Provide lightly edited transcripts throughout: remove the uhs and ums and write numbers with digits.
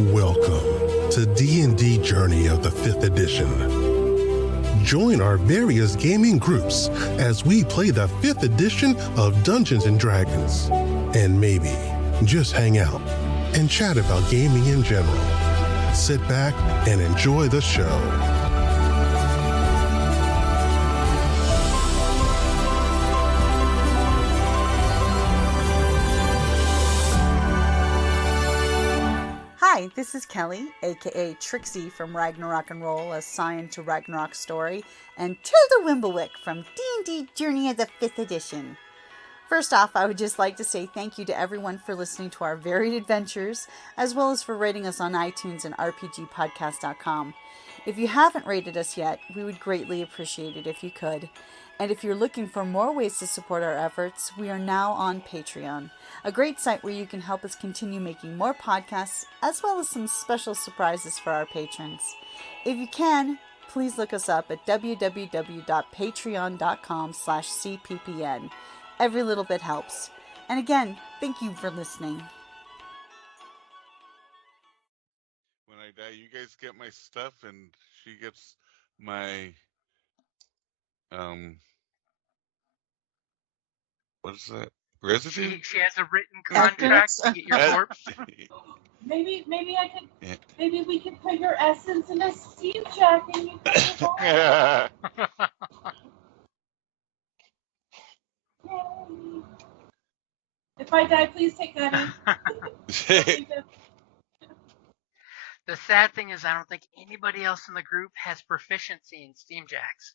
Welcome to D&D Journey of the 5th edition. Join our various gaming groups as we play the 5th edition of Dungeons & Dragons. And maybe just hang out and chat about gaming in general. Sit back and enjoy the show. Hi, this is Kelly, aka Trixie from Ragnarok and Roll, assigned to Ragnarok Story, and Tilda Wimblewick from D&D Journey of the 5th edition. First off, I would just like to say thank you to everyone for listening to our varied adventures, as well as for rating us on iTunes and rpgpodcast.com. If you haven't rated us yet, we would greatly appreciate it if you could. And if you're looking for more ways to support our efforts, we are now on Patreon, a great site where you can help us continue making more podcasts, as well as some special surprises for our patrons. If you can, please look us up at www.patreon.com/cppn. Every little bit helps. And again, thank you for listening. When I die, you guys get my stuff, and she gets my, what is that? Residue? She has a written contract to get your corpse. Maybe I could. Yeah. Maybe we could put your essence in a steam jack and you can move on. Yay. If I die, please take that in. The sad thing is I don't think anybody else in the group has proficiency in steam jacks.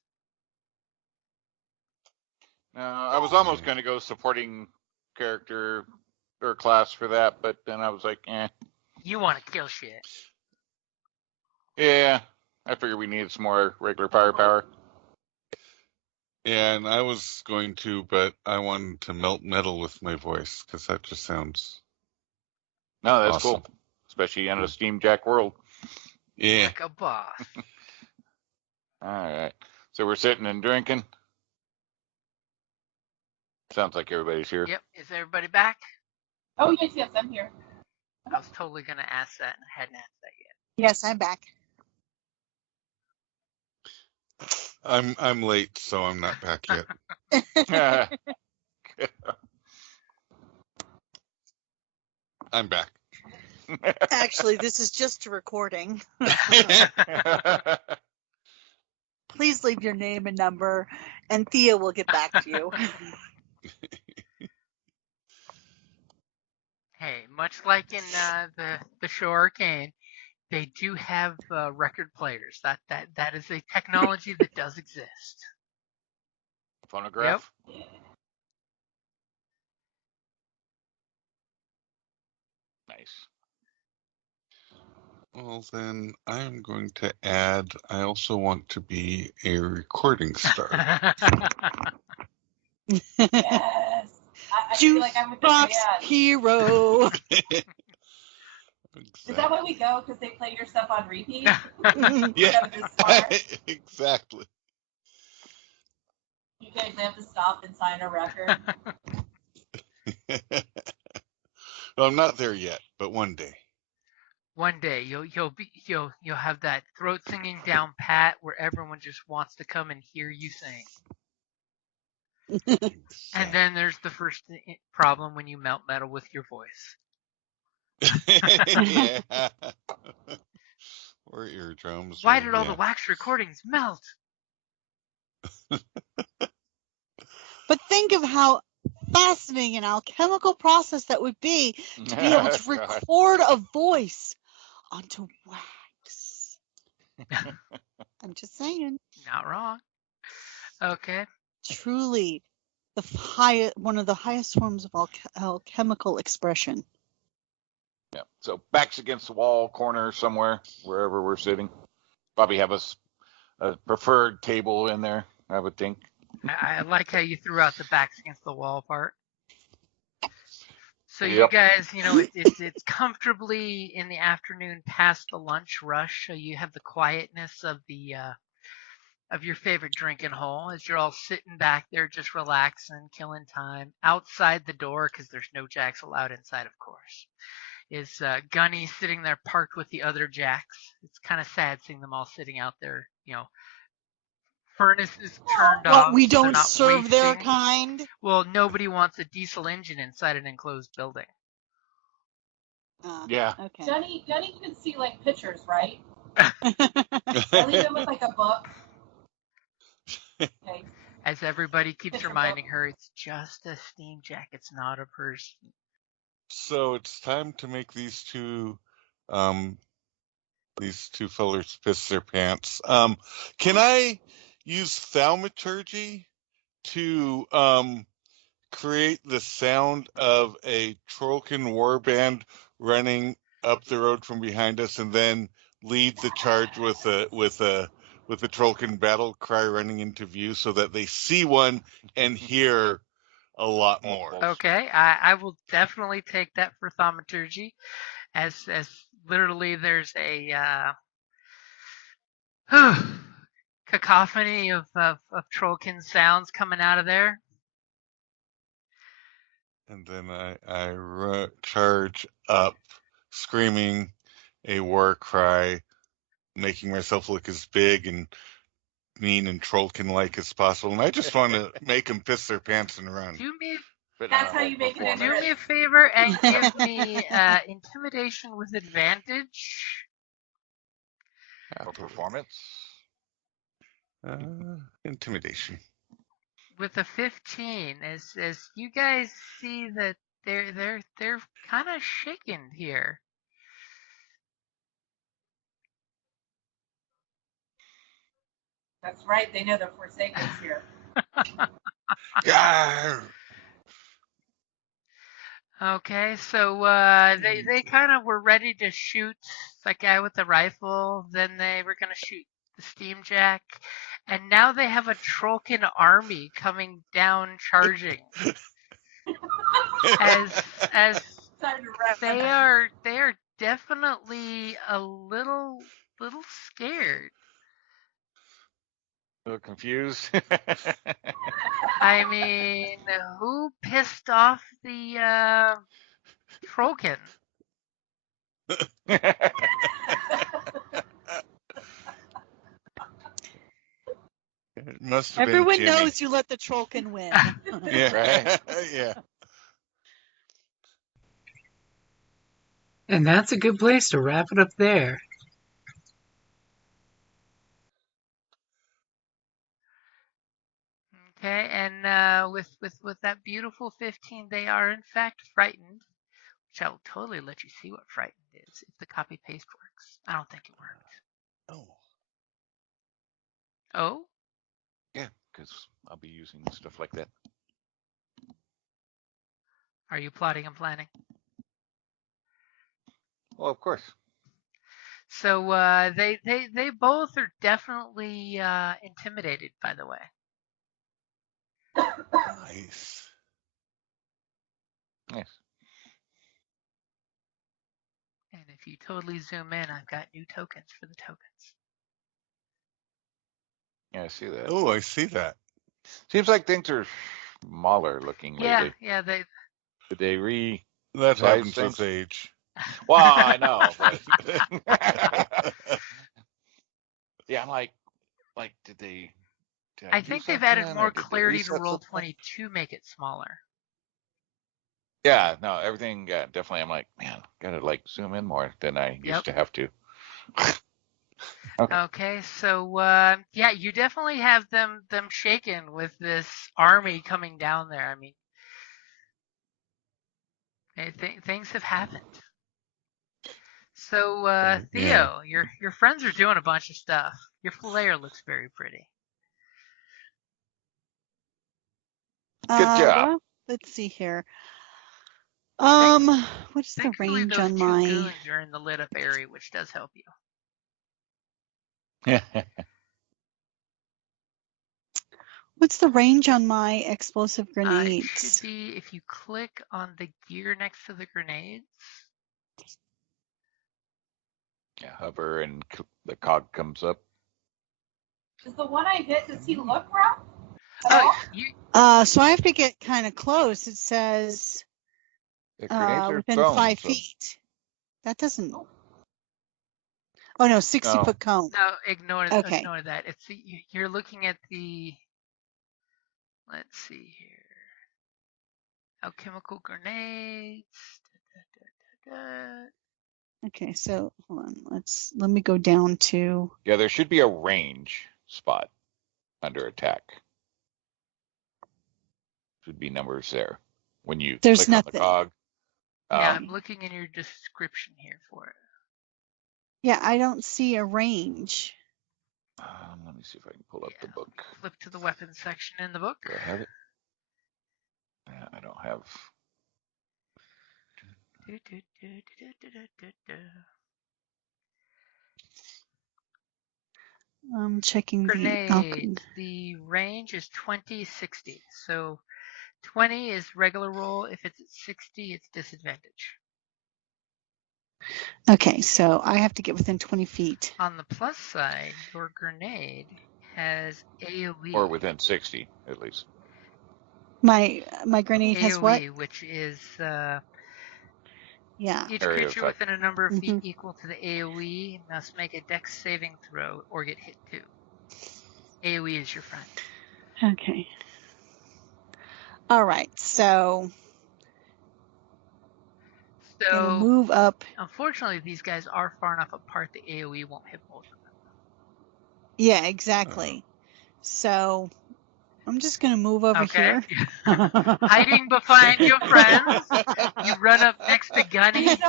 I was almost going to go supporting character or class for that, but then I was like, You want to kill shit. Yeah, I figured we needed some more regular firepower. Yeah, and I was going to, but I wanted to melt metal with my voice, because that just sounds No, that's awesome. cool. Especially in a steam jack world. Yeah. Like a boss. All right. So we're sitting and drinking. Sounds like everybody's here. Yep. Is everybody back? Oh, yes, I'm here. I was totally going to ask that and I hadn't asked that yet. Yes, I'm back. I'm late, so I'm not back yet. I'm back. Actually, this is just a recording. Please leave your name and number, and Thea will get back to you. Hey, much like in the show Arcane, they do have record players. That is a technology that does exist. Phonograph? Yep. Nice. Well, then I'm going to add, I also want to be a recording star. Yes. I feel like I'm with the Jukebox band. hero. Is that why we go? Because they play your stuff on repeat? Yeah, Just smart. exactly. You guys have to stop and sign a record. Well, I'm not there yet, but one day. One day you'll have that throat singing down pat where everyone just wants to come and hear you sing. And then there's the first problem when you melt metal with your voice. Yeah. Or eardrums. Why did all the wax recordings melt? But think of how fascinating and alchemical process that would be to be able to record a voice onto wax. I'm just saying. Not wrong. Okay. Truly, one of the highest forms of alchemical expression. Yeah. So backs against the wall, corner somewhere, wherever we're sitting. Probably have a preferred table in there, I would think. I like how you threw out the backs against the wall part. So you Yep. guys, it's comfortably in the afternoon past the lunch rush. So you have the quietness of your favorite drinking hole as you're all sitting back there just relaxing, killing time outside the door because there's no jacks allowed inside, of course. Gunny sitting there parked with the other jacks. It's kind of sad seeing them all sitting out there, furnaces turned What, off. we so they're don't not serve their wasting. kind? Well, nobody wants a diesel engine inside an enclosed building. Yeah. Okay. Gunny can see like pictures, right? I leave him with like a book. Okay. As everybody keeps Picture reminding book. her, it's just a steam jack. It's not a person. So it's time to make these two fellers piss their pants. Can I use thaumaturgy to create the sound of a trollkin warband running up the road from behind us, and then lead the charge with a trollkin battle cry running into view, so that they see one and hear a lot more? Okay, I will definitely take that for thaumaturgy, as literally there's a cacophony of trollkin sounds coming out of there. And then I charge up, screaming a war cry, making myself look as big and mean and trollkin-like as possible. And I just want to make them piss their pants and run. That's how you make it. Do me a favor and give me intimidation with advantage. Performance. Intimidation. With a 15, as you guys see that they're kind of shaken here. That's right. They know the Forsakens here. Yeah. Okay, so they kind of were ready to shoot that guy with the rifle. Then they were gonna shoot the steam jack, and now they have a trollkin army coming down, charging. as Time to wrap they up. are definitely a little scared. A little confused. I mean, who pissed off the trollkin? It must have Everyone been Jimmy. knows you let the trollkin win. Yeah. Right. Yeah. And that's a good place to wrap it up there. Okay, and with that beautiful 15, they are in fact frightened, which I will totally let you see what frightened is if the copy paste works. I don't think it worked. Oh. Oh? Yeah, because I'll be using stuff like that. Are you plotting and planning? Well, of course. So they both are definitely intimidated, by the way. Nice. Yes. And if you totally zoom in, I've got new tokens for the tokens. Yeah, I see that. Oh, I see that. Seems like things are smaller looking lately. Yeah, they. Did they That size happens things? with age. Well, I know, but yeah, I'm like, did they? Did I do think they've added something, more or did they clarity to reset something? Roll20 to make it smaller. Yeah, no, everything. Yeah, definitely. I'm like, man, gotta like zoom in more than I used to have to. Okay, so yeah, you definitely have them shaken with this army coming down there. I mean, things have happened. So Theo, your friends are doing a bunch of stuff. Your flare looks very pretty. Good job. Well, let's see here. What's the Thankfully, range those on two my? goons are in the lit up area, which does help you. What's the range on my explosive It grenades? should be if you click on the gear next to the grenades. Yeah, hover and the cog comes up. Does the one I hit, does he look rough? So I have to get kind of close. It says The grenades are within thrown, 5 so- feet. That doesn't. Oh no, 60-foot cone. No, ignore Okay. ignore that. It's you're looking at the. Let's see here. Alchemical grenades. Okay, so hold on. Let me go down to. Yeah, there should be a range spot under attack. Should be numbers there when you There's click nothing. on the cog. Yeah, I'm looking in your description here for it. Yeah, I don't see a range. Let me see if I can pull up the book. Flip to the weapons section in the book. Do I have it? Yeah, I don't have. I'm checking Grenades. The range is 20-60. So 20 is regular roll. If it's at 60, it's disadvantage. Okay, so I have to get within 20 feet. On the plus side, your grenade has AoE. Or within 60, at least. My grenade AoE, has what? which is Yeah. each Area creature effect. within a number of feet equal to the AoE must make a dex saving throw or get hit too. AoE is your friend. Okay. All right, so gonna move up. Unfortunately, these guys are far enough apart the AoE won't hit both of them. Yeah, exactly. So I'm just gonna move over here. Hiding behind your friends. You run up next to Gunny. Please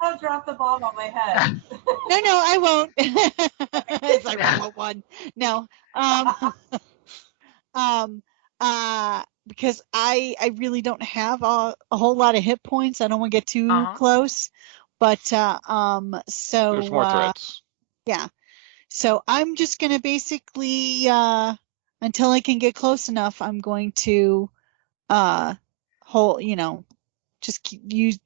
don't drop the bomb on my head. No, I won't. It's like one. No. Because I really don't have a whole lot of hit points. I don't want to get too close. But so there's more threats. Yeah. So I'm just gonna basically until I can get close enough, I'm going to just use.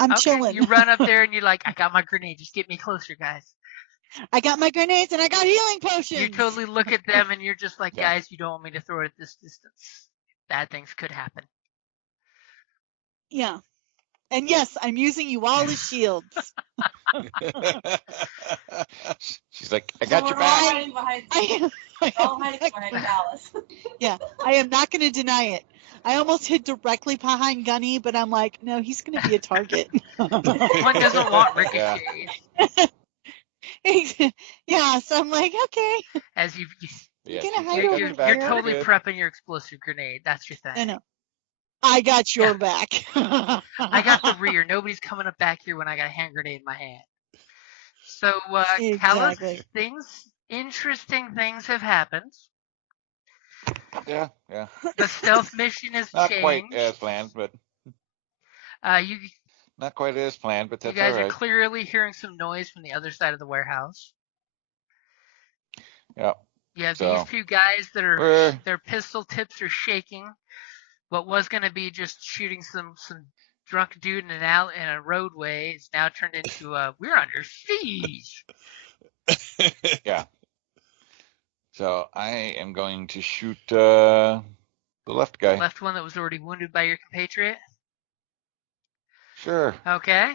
I'm chilling. You run up there and you're like, I got my grenade. Just get me closer, guys. I got my grenades and I got healing potions. You totally look at them and you're just like, guys, you don't want me to throw it at this distance. Bad things could happen. Yeah. And yes, I'm using you all as shields. She's like, I got your back. All hiding behind Alice. Yeah, I am not going to deny it. I almost hid directly behind Gunny, but I'm like, no, he's going to be a target. One doesn't want Ricochet. Yeah, so I'm like, okay. As you're totally prepping your explosive grenade. That's your thing. I know. I got your back. I got the rear. Nobody's coming up back here when I got a hand grenade in my hand. So, Callus, interesting things have happened. Yeah. The stealth mission has not changed. Quite as planned, but not quite as planned, but that's all right. You guys are clearly hearing some noise from the other side of the warehouse. Yeah. Yeah, these two guys that are their pistol tips are shaking. What was going to be just shooting some drunk dude in a roadway is now turned into we're under siege. Yeah. So I am going to shoot the left guy. Left one that was already wounded by your compatriot? Sure. Okay.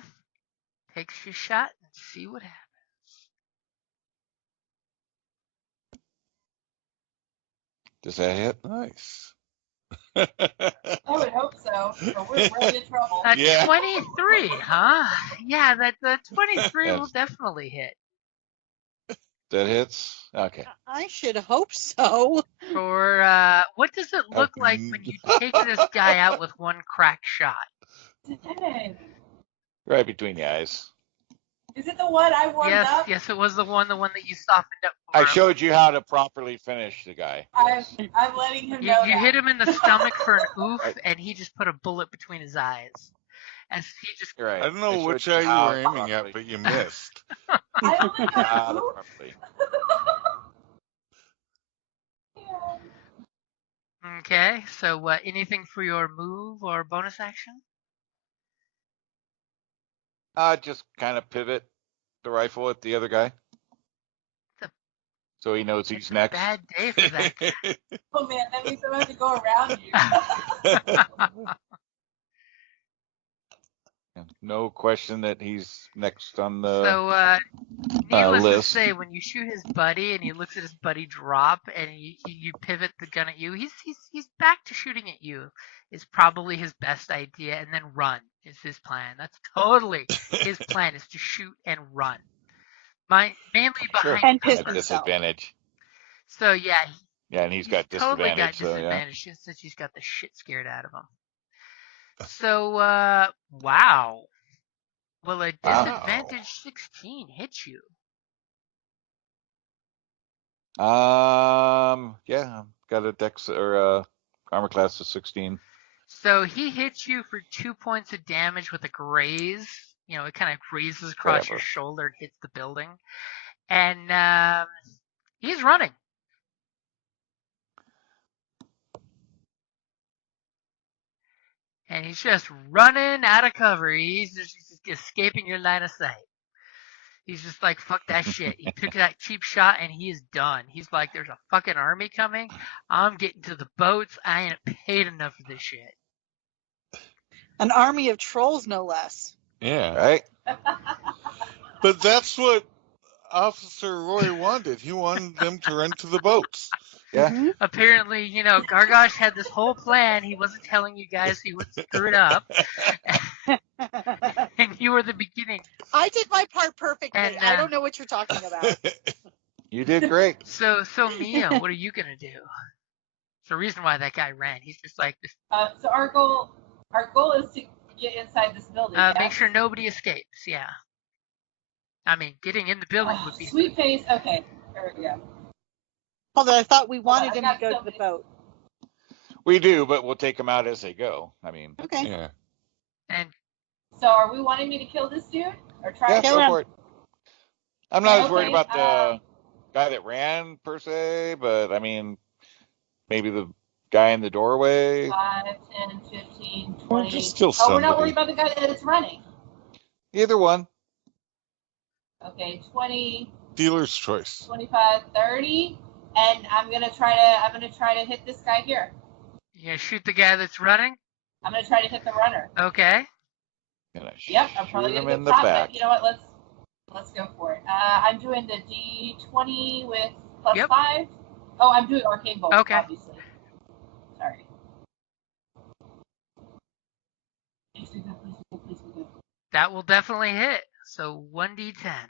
Takes your shot and see what happens. Does that hit? Nice. I would hope so. But we're really in trouble. 23, huh? Yeah, the 23 will definitely hit. That hits? Okay. I should hope so. For what does it look like when you take this guy out with one crack shot? Dang. Right between the eyes. Is it the one I warmed up? Yes, it was the one that you softened up for I him. showed you how to properly finish the guy. I'm letting him know. You hit him in the stomach for an oof, and he just put a bullet between his eyes. As he just. Right. I don't know which eye you were aiming at, but you missed. I only got oof. Okay, so anything for your move or bonus action? Just kind of pivot the rifle at the other guy. So he knows he's next. Bad day for that guy. Oh man, that means I'm going to go around you. no question that he's next on the So, needless to list. say, when you shoot his buddy and he looks at his buddy drop and you pivot the gun at you, he's back to shooting at you. Is probably his best idea, and then run is his plan. That's totally his plan, is to shoot and run. Mainly Sure. behind And piss At cover. himself. disadvantage. So yeah, Yeah, and he's got totally disadvantage. got So yeah. disadvantage just since he's got the shit scared out of him. So wow. Well, a disadvantage 16 hits you. Yeah, got a dex or armor class of 16. So he hits you for 2 points of damage with a graze. You know, it kind of grazes across your Whatever. shoulder and hits the building. And he's running. And he's just running out of cover. He's just escaping your line of sight. He's just like, fuck that shit. He took that cheap shot and he is done. He's like, there's a fucking army coming. I'm getting to the boats. I ain't paid enough for this shit. An army of trolls, no less. Yeah. Right? But that's what Officer Roy wanted. He wanted them to run to the boats. Yeah. Mm-hmm. Apparently, you know, Gargosh had this whole plan. He wasn't telling you guys he would screw it up. And you were the beginning. I did my part perfectly. And, I don't know what you're talking about. You did great. So Mia, what are you gonna do? It's the reason why that guy ran. He's just like, So our goal is to get inside this building. make sure nobody escapes. Yeah. I mean, getting in the building would be Sweet face. Okay, there we go. Although I thought we wanted him I to go got to the boat. We do, but we'll take them out as they go. I mean, Okay. Yeah. And So are we wanting me to kill this dude or try yeah, to kill go him. for it. I'm not as worried Okay, about the guy that ran per se, but I mean, maybe the guy in the doorway. 5, 10, 15, Or 20. just kill Oh, we're not somebody. worried about the guy that is running. Either one. Okay, 20, Dealer's choice. 25, 30, and I'm gonna try to hit this guy here. you gonna shoot the guy that's running? I'm gonna try to hit the runner. Okay. Gonna Yep, I'm shoot probably him gonna in go the top, back. but you know what? Let's go for it. I'm doing the D20 with plus Yep. 5. Oh, I'm doing arcane bolt, Okay. obviously. Sorry. Please be good, please be good, please be good. That will definitely hit. So 1d10.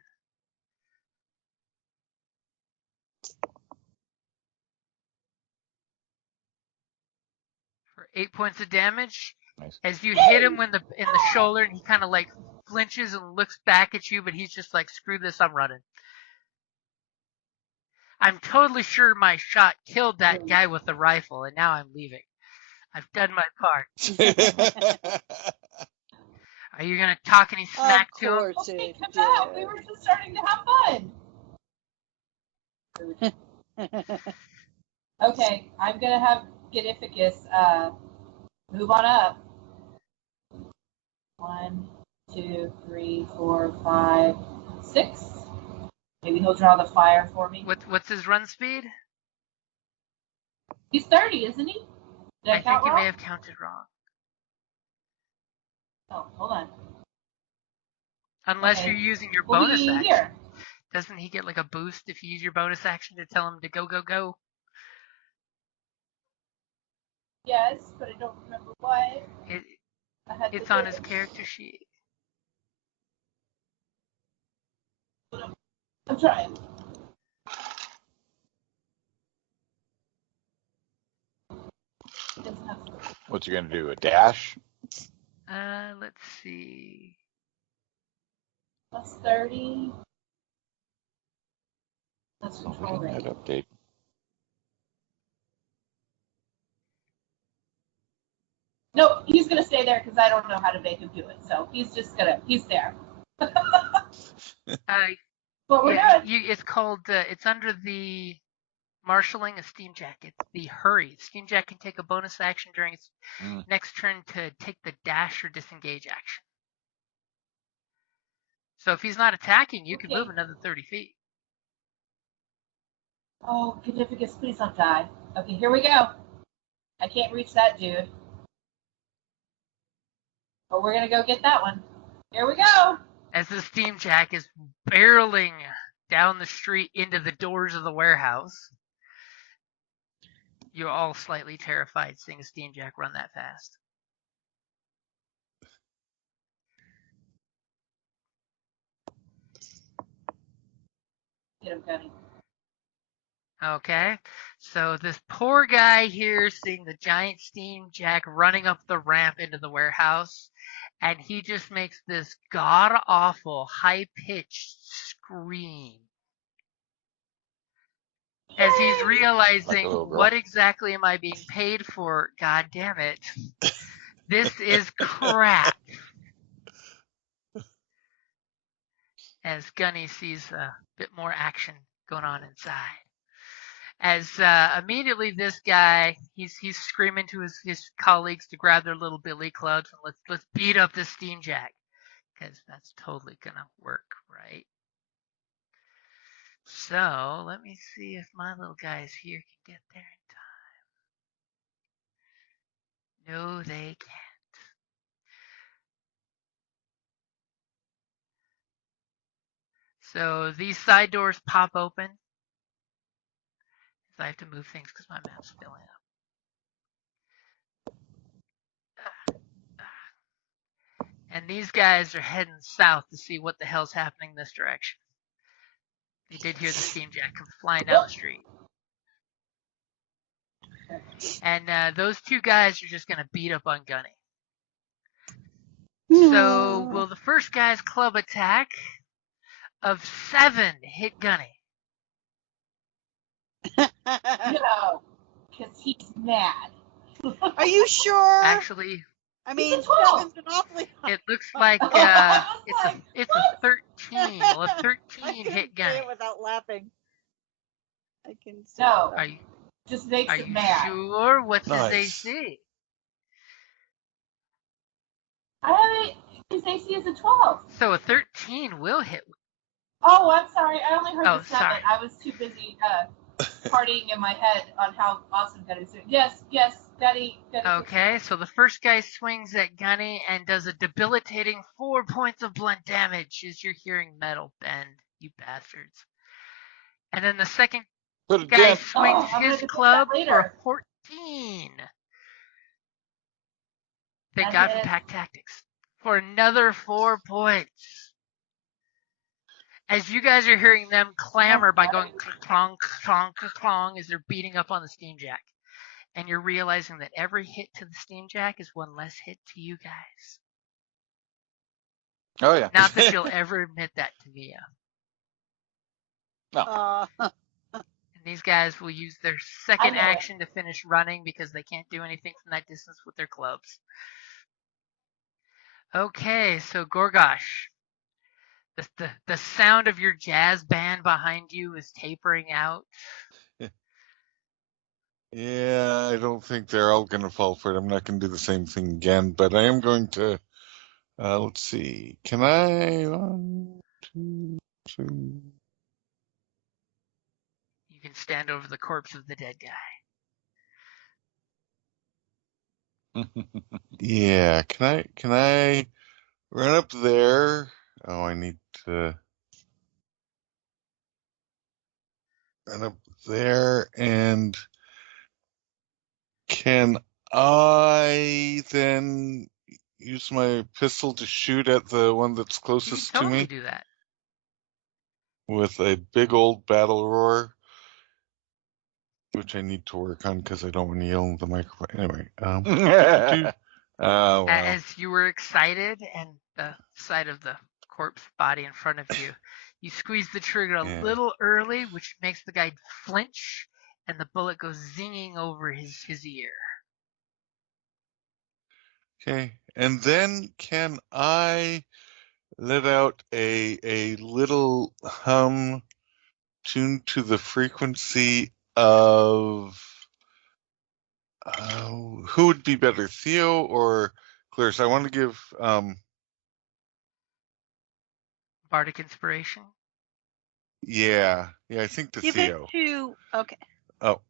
For 8 points of damage. Nice. As you hit him in the shoulder, and he kind of like flinches and looks back at you, but he's just like, screw this, I'm running. I'm totally sure my shot killed that guy with the rifle, and now I'm leaving. I've done my part. Are you gonna talk any smack Of to him? course Okay, it come out. We were just starting to have fun. Okay, I'm gonna get Ipicus move on up. 1, 2, 3, 4, 5, 6. Maybe he'll draw the fire for me. What's his run speed? He's 30, isn't he? Did I I count think you may wrong? have counted wrong. Oh, hold on. Unless Okay. you're using your We'll bonus be action. here. Doesn't he get like a boost if you use your bonus action to tell him to go, go, go? Yes, but I don't remember why. I had It's to on do his it. character sheet. I'm trying. He doesn't have to. What's he gonna do? A dash? Let's see. Plus 30. That's Oh, control we rate. that update. No, he's gonna stay there because I don't know how to make him do it. So he's there. What we're Yeah, doing. it's called, it's under the marshaling a steam jack. It's the hurry. Steam jack can take a bonus action during its next turn to take the dash or disengage action. So if he's not attacking, you can Okay. move another 30 feet. Oh, Caduficus, please don't die. Okay, here we go. I can't reach that dude. But we're gonna go get that one. Here we go. As the steam jack is barreling down the street into the doors of the warehouse. You're all slightly terrified seeing a steam jack run that fast. Get him, Gunny. Okay, so this poor guy here seeing the giant steam jack running up the ramp into the warehouse, and he just makes this god-awful, high-pitched scream as he's realizing, Like a little girl. what exactly am I being paid for? God damn it. This is crap. As Gunny sees a bit more action going on inside. As immediately this guy, he's screaming to his colleagues to grab their little billy clubs and let's beat up this steam jack, because that's totally gonna work, right? So let me see if my little guys here can get there in time. No, they can't. So these side doors pop open. I have to move things because my map's filling up. And these guys are heading south to see what the hell's happening this direction. They did hear the steam jack come flying down the street. And those two guys are just going to beat up on Gunny. So will the first guy's club attack of 7 hit Gunny? No, because he's mad. Are you sure? Actually, I mean, It's a 12. 7's an awfully high. it looks like it's a 13. Well, a 13 hit Say Gunny. it without laughing. I can say No. Are you Just makes are it you mad. sure? What's Nice. his AC? I have his AC is a 12. So a 13 will hit. Oh, I'm sorry. I only heard Oh, the 7. sorry. I was too busy partying in my head on how awesome Gunny's doing. Yes, Gunny. Okay, so the first guy swings at Gunny and does a debilitating 4 points of blunt damage as you're hearing metal bend, you bastards. And then the second Put a guy dent. swings Oh, I'm gonna his fix that club for later. a 14. Thank That God for hits. pack tactics. For another 4 points. As you guys are hearing them clamor by going clong, clong, clong as they're beating up on the steam jack. And you're realizing that every hit to the steam jack is one less hit to you guys. Oh yeah. Not that you'll ever admit that to Mia. And these guys will use their second I know it. action to finish running because they can't do anything from that distance with their clubs. Okay, so Gorgosh, the sound of your jazz band behind you is tapering out. Yeah, I don't think they're all going to fall for it. I'm not going to do the same thing again, but I am going to. Let's see. Can I? 1, 2, 3. You can stand over the corpse of the dead guy. Yeah. Can I run up there? Oh, I need to run up there, and can I then use my pistol to shoot at the one that's You can closest to totally me do that. with a big old battle roar, which I need to work on because I don't want to yell in the microphone. Anyway, wow. As you were excited and the sight of the corpse body in front of you, you squeeze the trigger a little early, which makes the guy flinch, and the bullet goes zinging over his ear. Okay, and then can I let out a little hum tuned to the frequency of who would be better, Theo or Clarice? I want to give Bardic inspiration. yeah, I think to Give Theo. it to. Okay. Oh,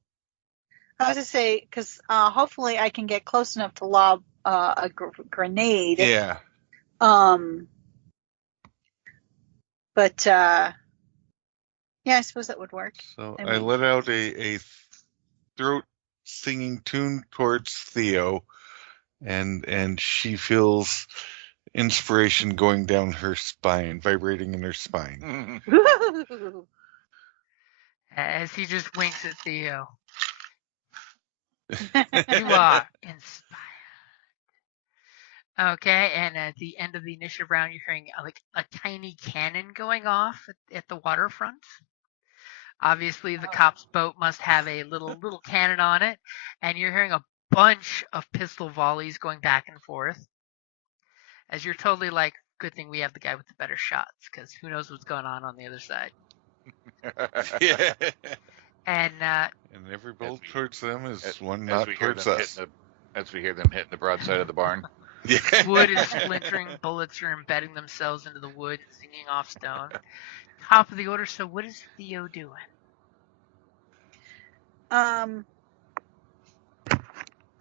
I was to say because hopefully I can get close enough to lob a grenade. yeah. But yeah, I suppose that would work. So I I mean- let out a throat singing tune towards Theo, and she feels inspiration going down her spine, vibrating in her spine. As he just winks at Theo. You are inspired. Okay, and at the end of the initiative round, you're hearing like a tiny cannon going off at the waterfront. Obviously, the cop's boat must have a little cannon on it, and you're hearing a bunch of pistol volleys going back and forth. As you're totally like, good thing we have the guy with the better shots, because who knows what's going on the other side. Yeah. And And every bolt towards them is one as not we hear towards them us. as we hear them hitting the broadside of the barn. Yeah. wood is splintering, bullets are embedding themselves into the wood, singing off stone. Top of the order, so what is Theo doing?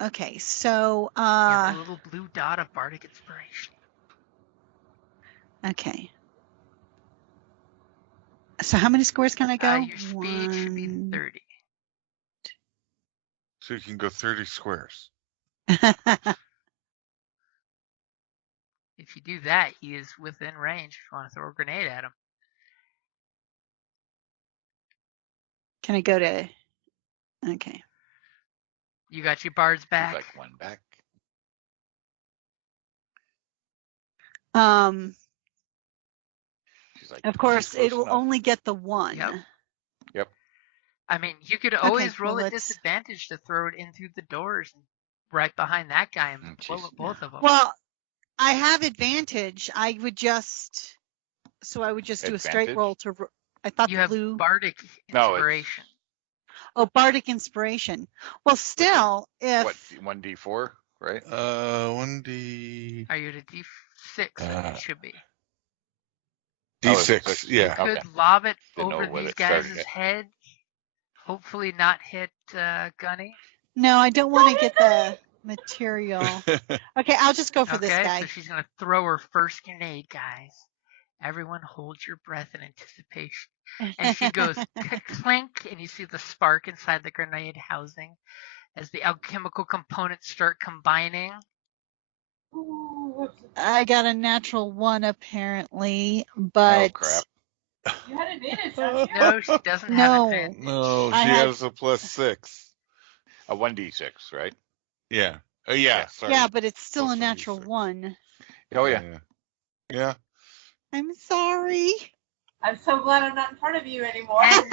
Okay, so Yeah, the little blue dot of bardic inspiration. okay. So how many squares can I go? Your speed should be 30. So you can go 30 squares. If you do that, he is within range if you want to throw a grenade at him. Can I go to? Okay. You got your bards She's back. like one back. She's like, Of course, close it will enough. only get the one. Yep. I mean, you could always well, roll at let's- disadvantage to throw it in through the doors and right behind that guy and blow Jeez. at both of them. Well, I have advantage. I would just do a straight Advantage? roll to. I thought you the have blue. bardic No, inspiration. Oh, bardic inspiration. Well, still, if What, 1d4, right? 1d Are you at a D6? It should be. d6. You Yeah. could Okay. lob it Didn't know over whether these it started guys' yet. heads. Hopefully not hit Gunny. no, I don't want to get the material. Okay, I'll just go for this Okay, guy. so she's going to throw her first grenade, guys. Everyone hold your breath in anticipation. And she goes clink, and you see the spark inside the grenade housing as the alchemical components start combining. Ooh, what's it? I got a natural 1 apparently, Oh, but crap. You had advantage, don't you? No, she doesn't No. have advantage. No, she I had- has a +6. A 1d6, right? Yeah. Yeah. Yeah. Sorry. yeah, but it's still a Also natural D6. 1. Oh, yeah. Yeah. I'm sorry. I'm so glad I'm not in front of you anymore. And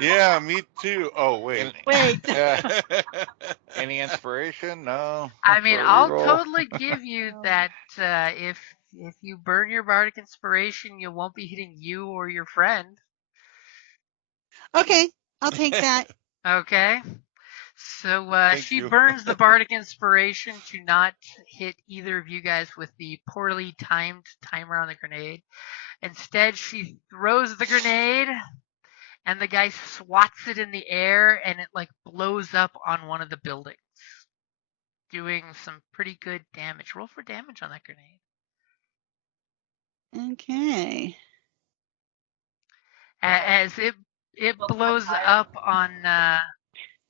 Yeah, me too. Oh, wait. Wait. Any inspiration? No. I mean, For a I'll reroll? totally give you that if you burn your bardic inspiration, you won't be hitting you or your friend. Okay, I'll take that. Okay. So Thank she you. burns the bardic inspiration to not hit either of you guys with the poorly timed timer on the grenade. Instead, she throws the grenade, and the guy swats it in the air, and it like blows up on one of the buildings, doing some pretty good damage. Roll for damage on that grenade. Okay. As it blows up on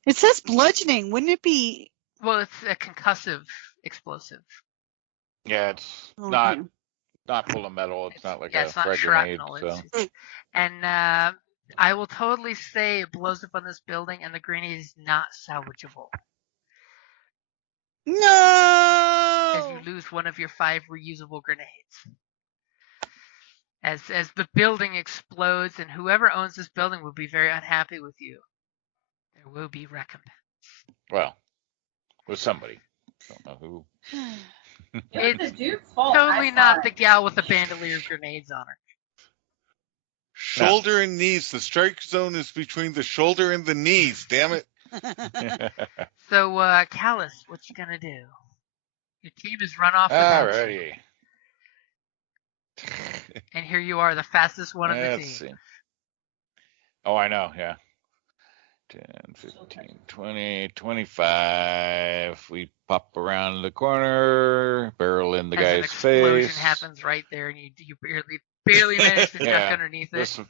It says bludgeoning. Wouldn't it be? well, it's a concussive explosive. Yeah, it's Okay. not full of metal. It's not like yeah, a it's not frag grenade. shrapnel. So. And I will totally say it blows up on this building, and the grenade is not salvageable. As you No. lose one of your 5 reusable grenades. As the building explodes, and whoever owns this building will be very unhappy with you. There will be recompense. Well, with somebody. Don't know who. It was the Duke's fault. Totally I saw not it. the gal with the bandolier of grenades on her. Shoulder and knees. The strike zone is between the shoulder and the knees. Damn it. So, Callus, what you gonna do? Your team has run off without you. Alrighty. And here you are, the fastest one of the Let's team. see. Oh, I know, yeah. 10, 15, 20, 25. We pop around the corner, barrel in the the As an guy's explosion face. happens right there, and you barely manage to duck Yeah, underneath it.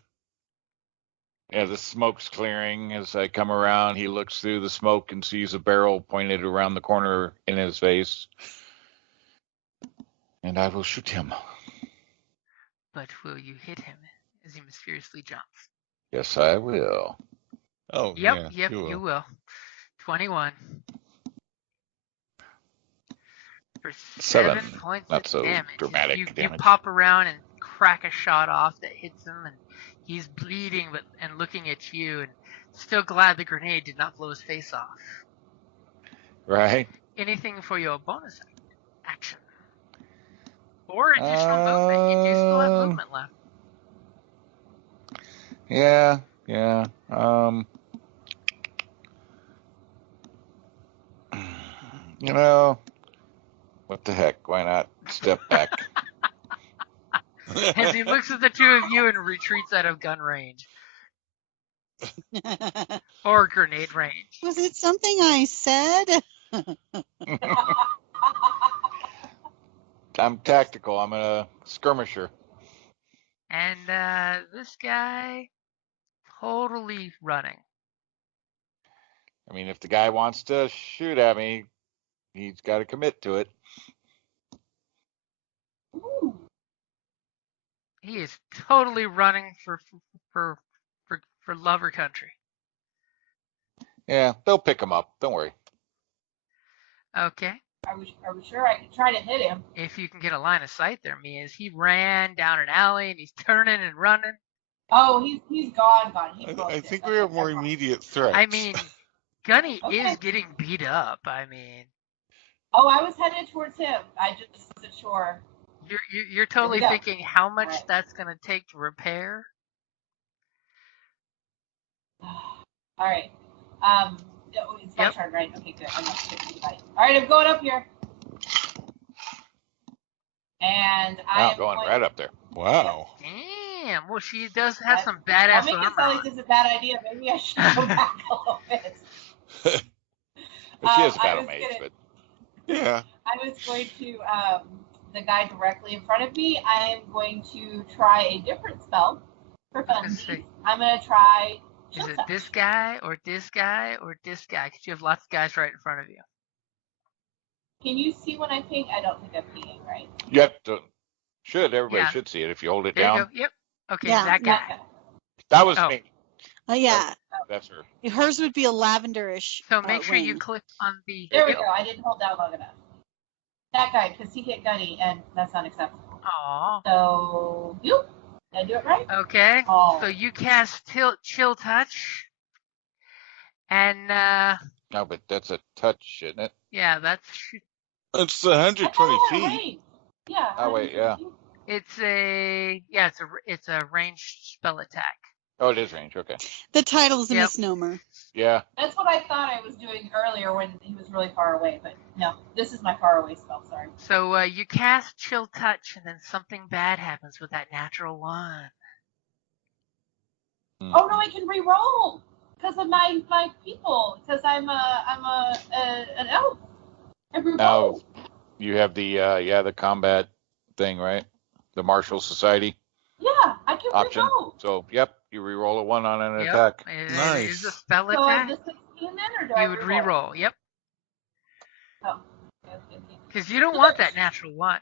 The smoke's clearing. As I come around, he looks through the smoke and sees a barrel pointed around the corner in his face. And I will shoot him. But will you hit him as he mysteriously jumps? Yes, I will. Oh, Yep, yeah. you will. 21. For 7 7. points Not of so damage. dramatic You damage. pop around and crack a shot off that hits him, and he's bleeding and looking at you, and still glad the grenade did not blow his face off. Right? Anything for your bonus action? Or additional movement. You do still have movement left. Yeah. What the heck? Why not step back? As he looks at the two of you and retreats out of gun range. Or grenade range. Was it something I said? I'm tactical. I'm a skirmisher. And this guy, totally running. I mean, if the guy wants to shoot at me, he's got to commit to it. He is totally running for love or country. Yeah, they'll pick him up. Don't worry. Okay. Are we sure I can try to hit him? If you can get a line of sight there, Mia, as he ran down an alley and he's turning and running. Oh, he's gone. I think we have more immediate threats. I mean, Gunny Okay. is getting beat up. I mean. Oh, I was headed towards him. I just wasn't sure. You're totally Yeah. thinking how much Right. that's going to take to repair. All right. It's my Yep. turn, right? Okay, good. I'm not skipping anybody. All right, I'm going up here. And I'm going right up there. Wow. Damn. Well, she does have some badass I'll make it armor. sound like this is a bad idea. Maybe I should go back a little bit. But she has a I battle was mage, gonna- but Yeah. I was going to, the guy directly in front of me, I am going to try a different spell for funsies. I'm going to try Is Chill it Touch. this guy or this guy or this guy? Because you have lots of guys right in front of you. Can you see when I ping? I don't think I'm pinging, right? yep. Everybody Yeah. should see it if you hold it There you down. go. Yep. Okay, Yeah. that guy. Okay. That was Oh. me. Yeah. That's her. Hers would be a lavenderish. So make sure you wing. click on the. There we go. I didn't hold down long enough. That guy, because he hit Gunny, and that's unacceptable. Aw. So, did I do it right? Okay. Oh. So you cast Chill Touch, and No, but that's a touch, isn't it? yeah, that's It's 120 feet. Range. Yeah. Oh, wait, yeah. it's a ranged spell attack. Oh, it is range. Okay. The title's a Yep. misnomer. Yeah. That's what I thought I was doing earlier when he was really far away, but no, this is my far away spell, sorry. So you cast Chill Touch, and then something bad happens with that natural one. Oh no, I can re-roll because of my people, because I'm an elf. I re-roll. Now you have the combat thing, right? The martial society Yeah, I can option. re-roll. So, yep, you re-roll a 1 on an Yep. attack. It Nice. is a spell So attack. the 16 then, or do I You would re-roll. Yep. Oh. Okay. Because you don't want that natural one.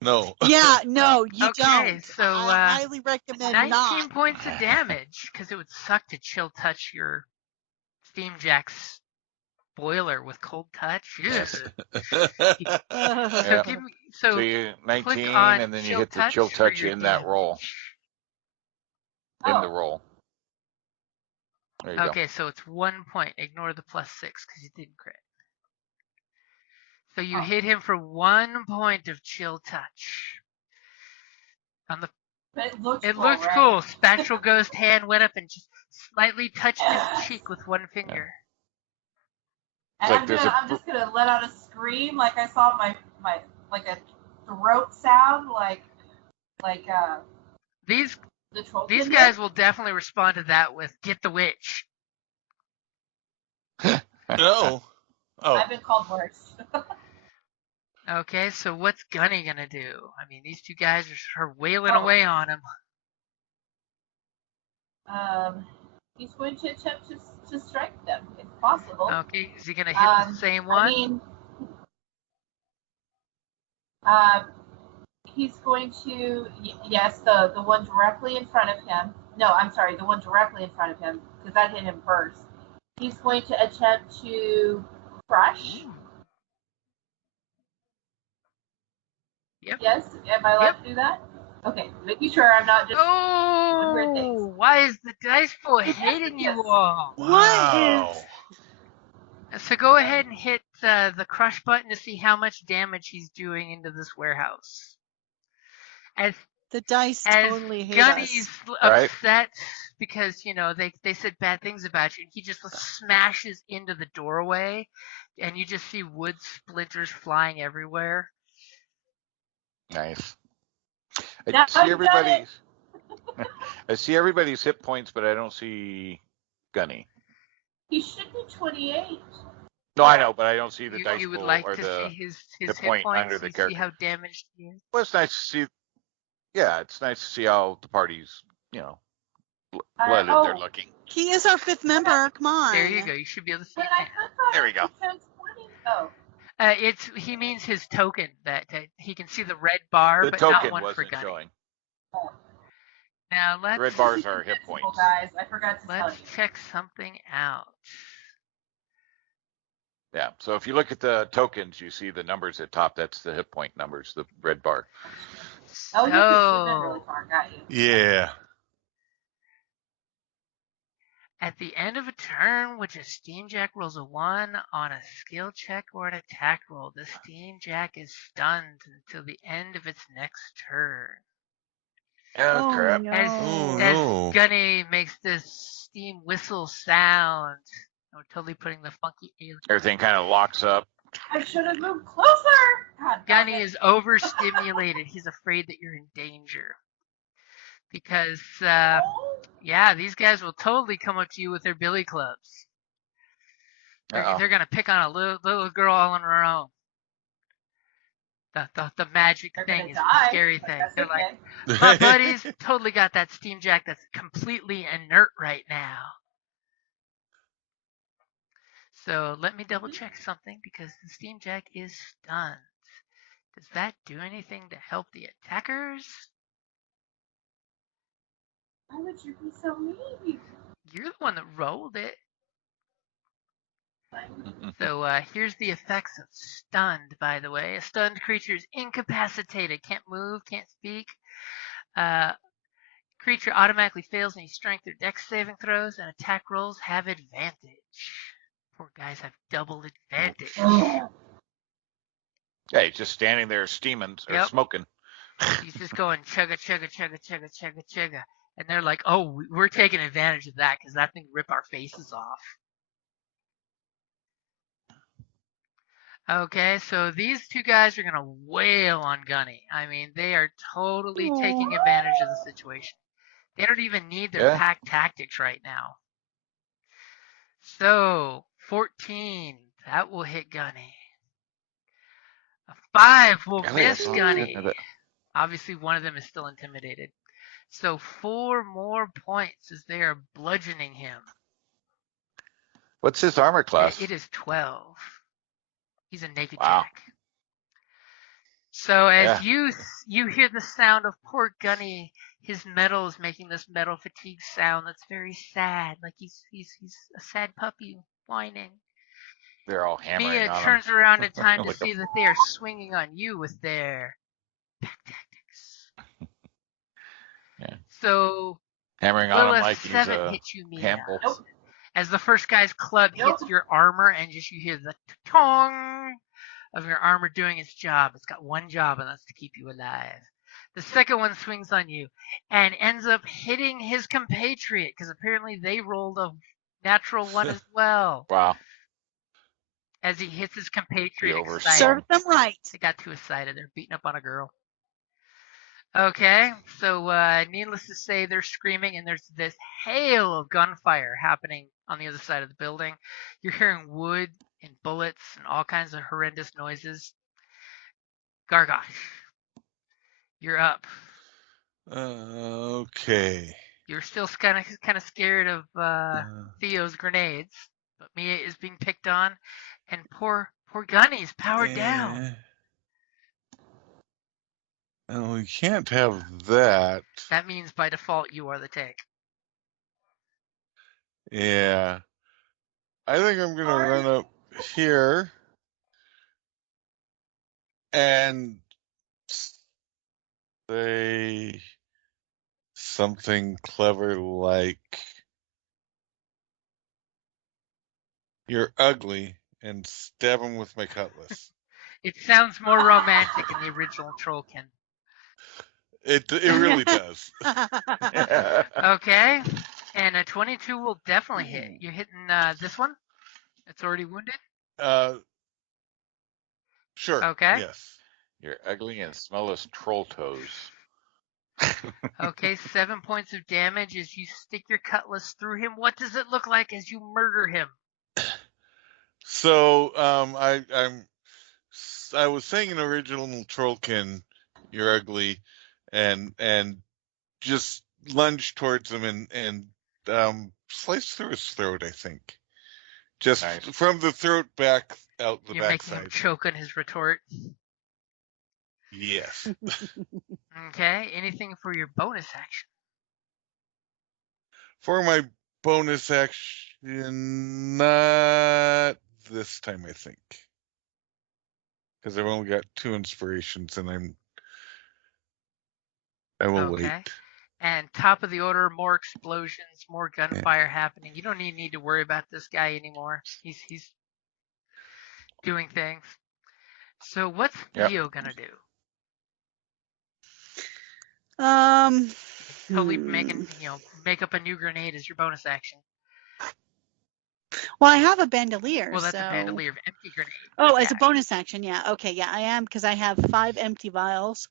No. Yeah, no, you Okay, don't. so, I highly recommend 19 not. points of damage, because it would suck to Chill Touch your Steam Jack's boiler with cold touch. Yes. So Yeah. give me So you 19, on and then you Chill hit the Touch chill for touch your in that damage. roll. In the Oh. roll. There you go. Okay, so it's 1 point. Ignore the +6 because you didn't crit. So you hit him for 1 point of Chill Touch. On the But it looks It cool, looks right? cool. Spectral Ghost hand went up and just slightly touched his cheek with one finger. And It's like I'm there's I'm just gonna let out a scream like I saw my like a throat sound like These the troll. these guys will definitely respond to that with "Get the witch." No. Oh. I've been called worse. Okay, so what's Gunny gonna do? I mean, these two guys are wailing away on him. He's going to attempt to strike them, if possible. Okay, is he gonna hit the same one? I mean, he's going to, yes, the one directly in front of him. No, I'm sorry, the one directly in front of him, because that hit him first. He's going to attempt to crush. Ooh. Yep. Yes, am I allowed to do that? Okay, making sure I'm not just doing weird things. Oh, why is the dice pool hating Yes. you all? Wow. So go ahead and hit the crush button to see how much damage he's doing into this warehouse. As The dice totally hate Gunny's us. upset because, you know, they said bad things about you, and he just smashes into the doorway, and you just see wood splinters flying everywhere. Nice. Now I see you got it. everybody's. I see everybody's hit points, but I don't see Gunny. He should be 28. No, I know, but I don't see the dice You would pool like or to the see his hit hit point points, under the you see character. how damaged he is. Well, it's nice to see. Yeah, it's nice to see how the party's, blooded they're looking. He is our 5th member. Come on. There you go. You should be able to see But it I now. thought There we go. he turns 20. Oh. He means his token that he can see the red bar, The but not token one for wasn't Gunny. showing. Now The red bars are hit points. Guys, I forgot to tell let's you. check something out. Yeah. So if you look at the tokens, you see the numbers at top. That's the hit point numbers, the red bar. Oh, you just zoom in really far. Got you. Yeah. At the end of a turn, which a Steamjack rolls a 1 on a skill check or an attack roll, the Steamjack is stunned until the end of its next turn. Oh, crap. No. As Gunny makes this steam whistle sound, we're totally putting the funky alien. Everything kind of locks up. I should have moved closer. God, Gunny is overstimulated. He's afraid that you're in danger. Because, yeah, these guys will totally come up to you with their billy clubs. They're going to pick on a little girl all on her own. The magic thing is the scary thing. They're like, my buddies totally got that Steamjack that's completely inert right now. So let me double check something because the Steamjack is stunned. Does that do anything to help the attackers? Why would you be so mean? You're the one that rolled it. So here's the effects of stunned, by the way. A stunned creature is incapacitated, can't move, can't speak. Creature automatically fails any strength or dex saving throws, and attack rolls have advantage. Poor guys have double advantage. Yeah, he's just standing there steaming or smoking. He's just going chugga, chugga, chugga, chugga, chugga, chugga. And they're like, oh, we're taking advantage of that because that thing rip our faces off. Okay, so these two guys are going to wail on Gunny. I mean, they are totally taking advantage of the situation. They don't even need their pack tactics right now. So, 14, that will hit Gunny. A 5 will miss Gunny. Obviously, one of them is still intimidated. So 4 more points as they are bludgeoning him. What's his armor class? It is 12. He's a naked jack. So as you hear the sound of poor Gunny, his metal is making this metal fatigue sound that's very sad, like he's a sad puppy whining. They're all hammering Mia on turns him. around in time to see that they are swinging on you with their pack tactics. Yeah. So hammering on him like he's a hits you, Mia. handful. Nope. As the first guy's club hits your armor, and just you hear the tong of your armor doing its job. It's got one job, and that's to keep you alive. The second one swings on you and ends up hitting his compatriot because apparently they rolled a natural one as well. Wow. As he hits his compatriot, Serve them right. They got too excited. They're beating up on a girl. Okay, so needless to say, they're screaming, and there's this hail of gunfire happening on the other side of the building. You're hearing wood and bullets and all kinds of horrendous noises. Gargosh, you're up. Okay. You're still kind of scared of Theo's grenades, but Mia is being picked on, and poor Gunny's powered down. Oh, we can't have that. That means by default you are the tank. Yeah. I think I'm gonna run up here and say something clever like, "You're ugly," and stab him with my cutlass. It sounds more romantic in the original Trollkin. It really does. Okay, and a 22 will definitely hit. You're hitting this one? It's already wounded? Sure. Okay. Yes. You're ugly and smell as troll toes. Okay, 7 points of damage as you stick your cutlass through him. What does it look like as you murder him? So I was saying in original Trollkin, "You're ugly," and just lunge towards him and slice through his throat. I think just Nice. from the throat back out the You're making him backside. choke on his retort. Yes. Okay, anything for your bonus action? For my bonus action, not this time, I think, because I've only got 2 inspirations, and I will Okay. wait. And top of the order, more explosions, more gunfire happening. You don't even need to worry about this guy anymore. He's doing things. So what's Theo gonna do? Totally make up a new grenade as your bonus action. Well, I have a bandolier. Well, that's so... a bandolier of empty grenade. Oh, as a bonus action, yeah. Okay, yeah, I am because I have 5 empty vials.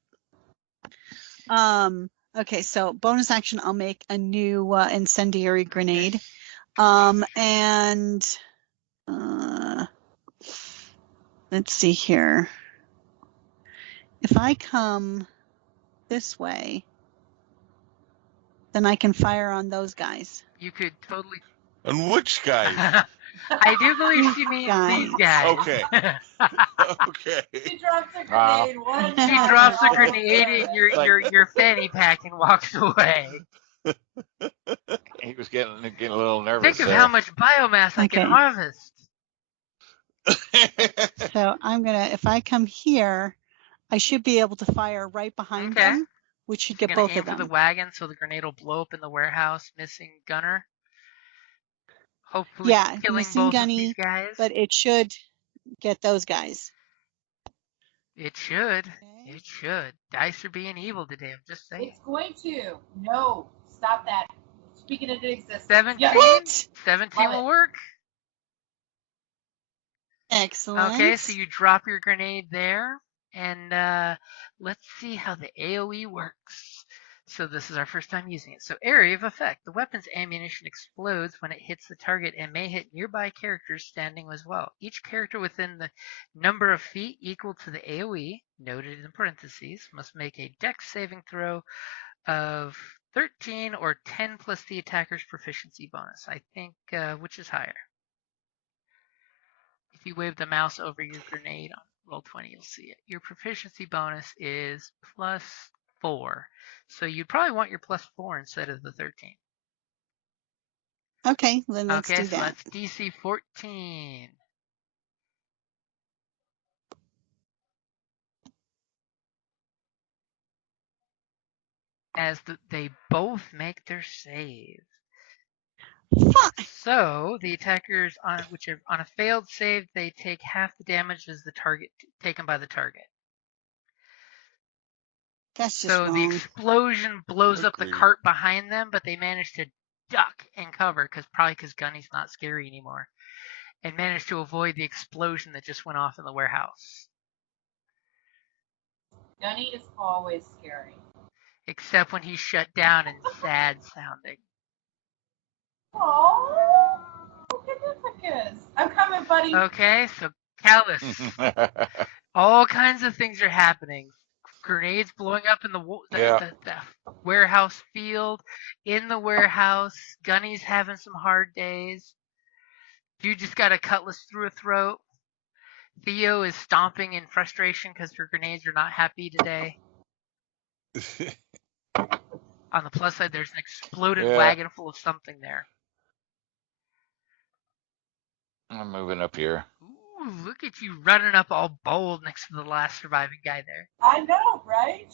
Okay, so bonus action, I'll make a new incendiary grenade. And let's see here. If I come this way, then I can fire on those guys. You could totally. On which guy? I do believe she means these guys. Okay. Okay. She drops a grenade. One She time. drops a grenade in your fanny pack and walks away. He was getting a little nervous. Think of how much biomass I can harvest. So I'm gonna, if I come here, I should be able to fire right behind them, which should get both of them. For the wagon, so the grenade will blow up in the warehouse, missing Gunner. Hopefully, killing missing both Gunny, of these guys. But it should get those guys. It should. Okay. It should. Dice are being evil today. I'm just saying. It's going to. No, stop that. Speaking it into existence. 17. Yeah. What? 17 will work. Excellent. Okay, so you drop your grenade there, and let's see how the AoE works. So this is our first time using it. So area of effect. The weapon's ammunition explodes when it hits the target and may hit nearby characters standing as well. Each character within the number of feet equal to the AoE, noted in parentheses, must make a dex saving throw of 13 or 10 plus the attacker's proficiency bonus. I think, which is higher? If you wave the mouse over your grenade on Roll20, you'll see it. Your proficiency bonus is +4. So you'd probably want your +4 instead of the 13. Okay, then let's do so that. that's DC 14. As they both make their save. So the attackers on a failed save, they take half the damage as the target taken by the target. That's just so the explosion blows up the cart behind them, but they manage to duck and cover probably because Gunny's not scary anymore, and manage to avoid the explosion that just went off in the warehouse. Gunny is always scary. Except when he's shut down and sad sounding. Oh, significant. I'm coming, buddy. Okay, so Callus, All kinds of things are happening. Grenades blowing up in Yeah. the warehouse field. In the warehouse, Gunny's having some hard days. You just got a cutlass through a throat. Theo is stomping in frustration because her grenades are not happy today. On the plus side, there's an exploded Yeah. wagon full of something there. I'm moving up here. Ooh, look at you running up all bold next to the last surviving guy there. I know, right?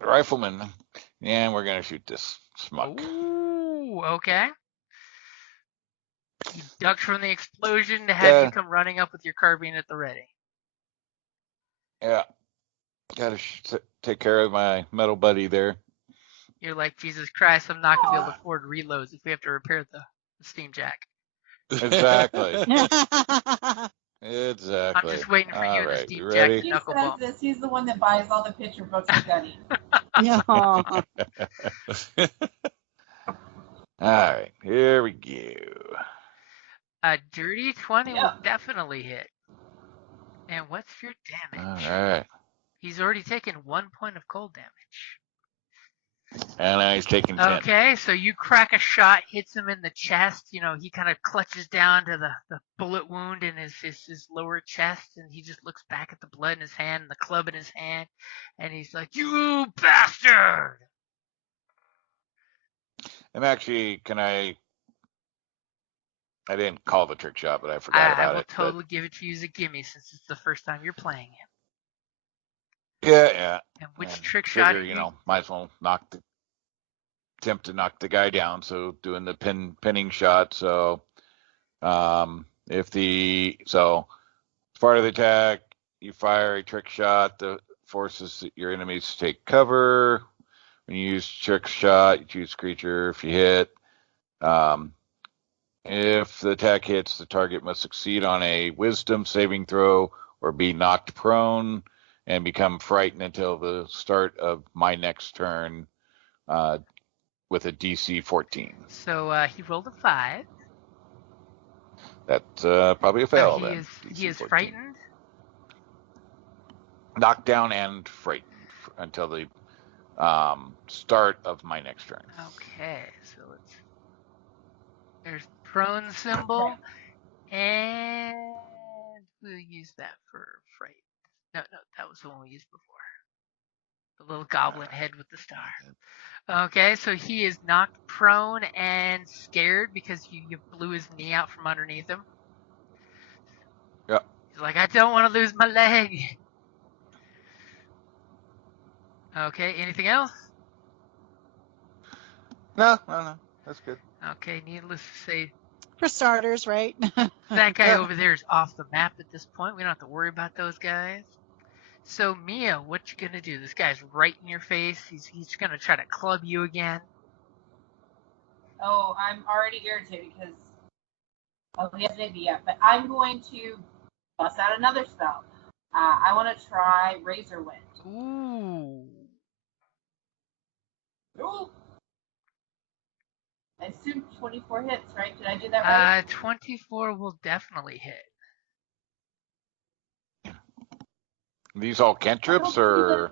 Rifleman. Yeah, we're gonna shoot this smug. Ooh, okay. He ducked from the explosion to have you come running up with your carbine at the ready. Yeah. Gotta take care of my metal buddy there. You're like, Jesus Christ, I'm not going to be able to afford reloads if we have to repair the steam jack. Exactly. Yeah. Exactly. I'm just waiting for you All and the right, steam you jack ready? to He knuckle says bump. this. He's the one that buys all the picture books for Gunny. Yeah. All right, here we go. A dirty 20 Yeah. will definitely hit. And what's your damage? All right. He's already taken 1 point of cold damage. And now he's taking 10. Okay, so you crack a shot, hits him in the chest. You know, he kind of clutches down to the bullet wound in his lower chest, and he just looks back at the blood in his hand and the club in his hand, and he's like, "You bastard!" I'm actually, I didn't call the trick shot, but I forgot I about will it. totally give it to you as a gimme since it's the first time you're playing him. Yeah. And which And trick shot? figure, might as well attempt to knock the guy down. So doing the pinning shot. So, as part of the attack, you fire a trick shot that forces your enemies to take cover. When you use trick shot, you choose creature. If you hit, if the attack hits, the target must succeed on a wisdom saving throw or be knocked prone and become frightened until the start of my next turn with a DC 14. So he rolled a 5. That's probably a fail So then. he is 14. frightened. Knocked down and frightened until the start of my next turn. Okay, so there's the prone symbol, and we'll use that for fright. No, that was the one we used before. The little goblin head with the star. Okay, so he is knocked prone and scared because you blew his knee out from underneath him. Yep. He's like, I don't want to lose my leg. Okay, anything else? No, that's good. Okay, needless to say, For starters, right? that guy over there is off the map at this point. We don't have to worry about those guys. So Mia, what you gonna do? This guy's right in your face. He's gonna try to club you again. Oh, I'm already irritated because he hasn't hit me yet. But I'm going to bust out another spell. I want to try Razor Wind. Ooh. Ooh. I assume 24 hits, right? Did I do that right? 24 will definitely hit. These all cantrips or?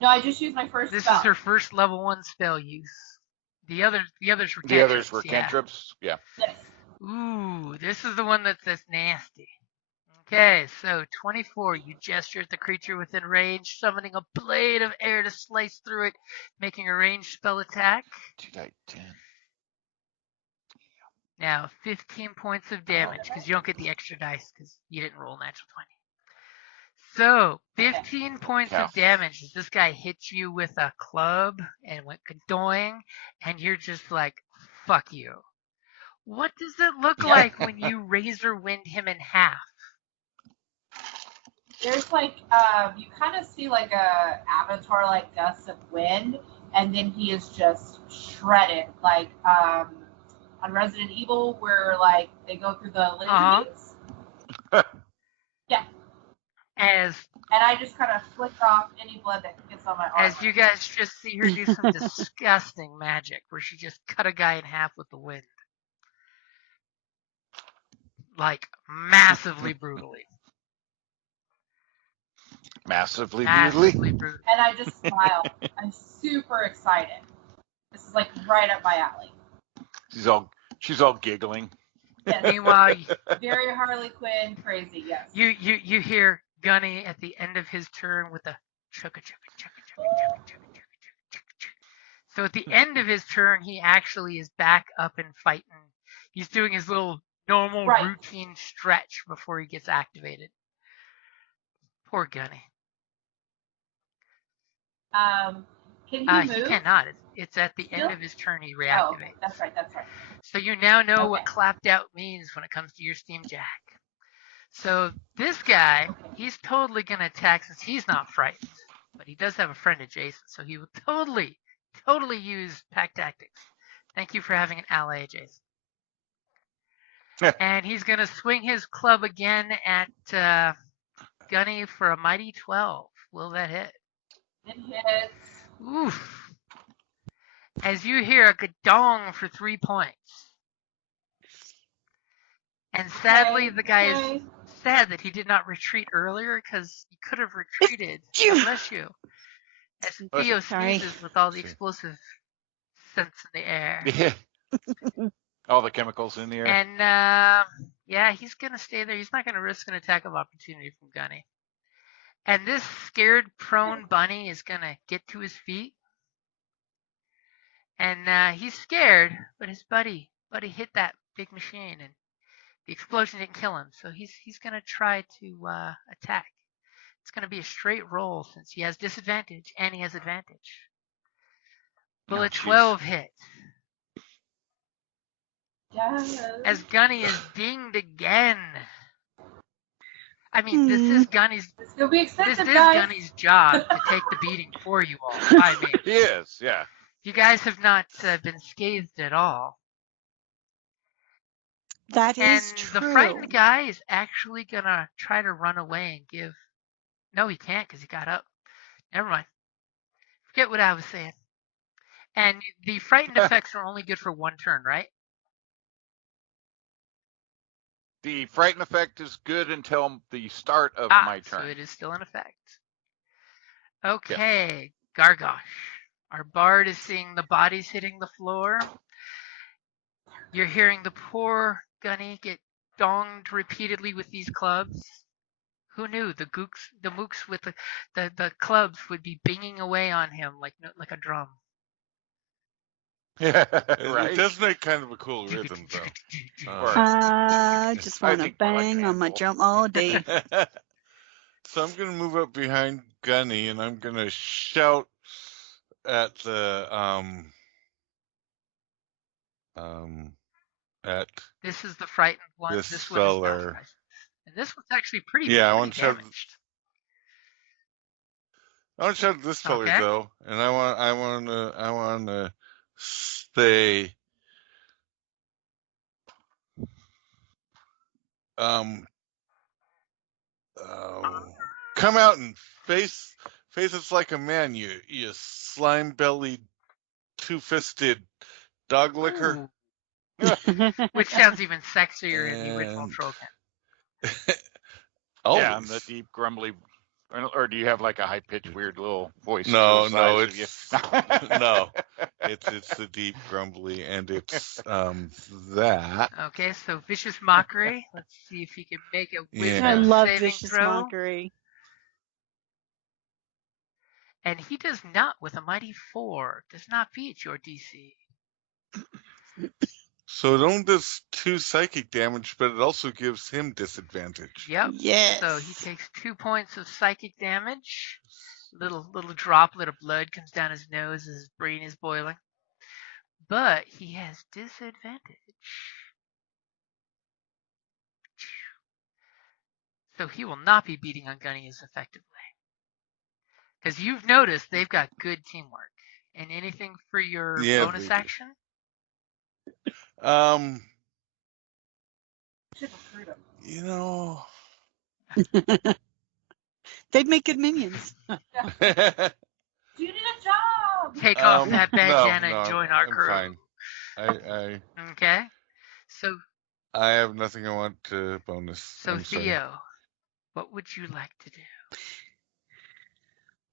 No, I just used my first This spell. is her first level 1 spell use. The others were cantrips. The others were yeah. cantrips? Yeah. Yes. Ooh, this is the one that's nasty. Okay, so 24, you gesture at the creature within range, summoning a blade of air to slice through it, making a ranged spell attack. 10. Now, 15 points of damage, because you don't get the extra dice because you didn't roll natural 20. So, 15 points of damage as this guy hits you with a club and went kadoing, and you're just like, fuck you. What does it look like when you razor wind him in half? There's like, you kind of see like a avatar-like gust of wind, and then he is just shredded. Like, on Resident Evil, where like they go through the laser beams. Yeah. And I just kind of flick off any blood that gets on my arm. As you guys just see her do some disgusting magic, where she just cut a guy in half with the wind. Like, massively brutally. Massively Massively brutally. brutal. And I just smile. I'm super excited. This is like right up my alley. She's all giggling. Yes. Meanwhile, Very Harley Quinn crazy, yes. you hear Gunny at the end of his turn with a chugga chugga chugga chugga chugga chugga chugga chugga chugga. So at the end of his turn, he actually is back up and fighting. He's doing his little normal Right. routine stretch before he gets activated. Poor Gunny. Can he move? He cannot. It's at the end Still? of his turn he Oh, reactivates. okay. That's right. So you now know Okay. what clapped out means when it comes to your Steam Jack. So this guy, Okay. he's totally going to attack since he's not frightened. But he does have a friend adjacent, so he will totally use pack tactics. Thank you for having an ally adjacent. And he's going to swing his club again at Gunny for a mighty 12. Will that hit? It hits. Oof. As you hear a gadong for 3 points. And sadly, the guy is sad that he did not retreat earlier because he could have retreated. Bless you. As Theo sneezes with all the explosive scents in the air. Yeah. All the chemicals in the air. And yeah, he's going to stay there. He's not going to risk an attack of opportunity from Gunny. And this scared, prone bunny is going to get to his feet. And he's scared, but his buddy hit that big machine, and the explosion didn't kill him. So he's going to try to attack. It's going to be a straight roll since he has disadvantage and he has advantage. Will a 12 hit? Yes. As Gunny is dinged again. I mean, this is Gunny's. It's gonna be expensive, This is guys. Gunny's job to take the beating for you all. I mean, He is, yeah. you guys have not been scathed at all. That And is true. the frightened guy is actually gonna try to run away and give. No, he can't because he got up. Never mind. Forget what I was saying. And the frightened effects are only good for one turn, right? The frighten effect is good until the start of my turn. So it is still in effect. Okay, Gargosh. Our bard is seeing the bodies hitting the floor. You're hearing the poor Gunny get donged repeatedly with these clubs. Who knew the mooks with the clubs would be binging away on him like a drum. Yeah, It does make kind of a cool rhythm, though. I just want to think more like bang an on my anvil. drum all day. So I'm going to move up behind Gunny, and I'm going to shout at the at This is the frightened one. this This one is not feller. frightened. And this one's actually pretty Yeah, I badly want to shout. damaged. I want to shout at this feller Okay. though, and I want to say, come out and face us like a man, you slime bellied, 2-fisted dog licker. Which sounds even sexier in the original And- Trollkin. Always. Yeah, I'm the deep, grumbly. Or do you have like a high pitched, weird little voice? No, to the size of it's you? no, it's the deep grumbly, and it's that. Okay, so vicious mockery. Let's see if he can make a wisdom I Yeah. love saving vicious throw. mockery. And he does not, with a mighty 4, does not beat your DC. So it only does 2 psychic damage, but it also gives him disadvantage. Yep. Yes. So he takes 2 points of psychic damage. Little droplet of blood comes down his nose as his brain is boiling. But he has disadvantage. So he will not be beating on Gunny as effectively. Because you've noticed they've got good teamwork. And anything for your Yeah, bonus they do. action? Should recruit him. You know, They'd make good minions. You did a job. Take off that bandana no, and join our I'm crew. fine. I Okay. So have nothing I want to bonus. So I'm sorry. Theo, what would you like to do?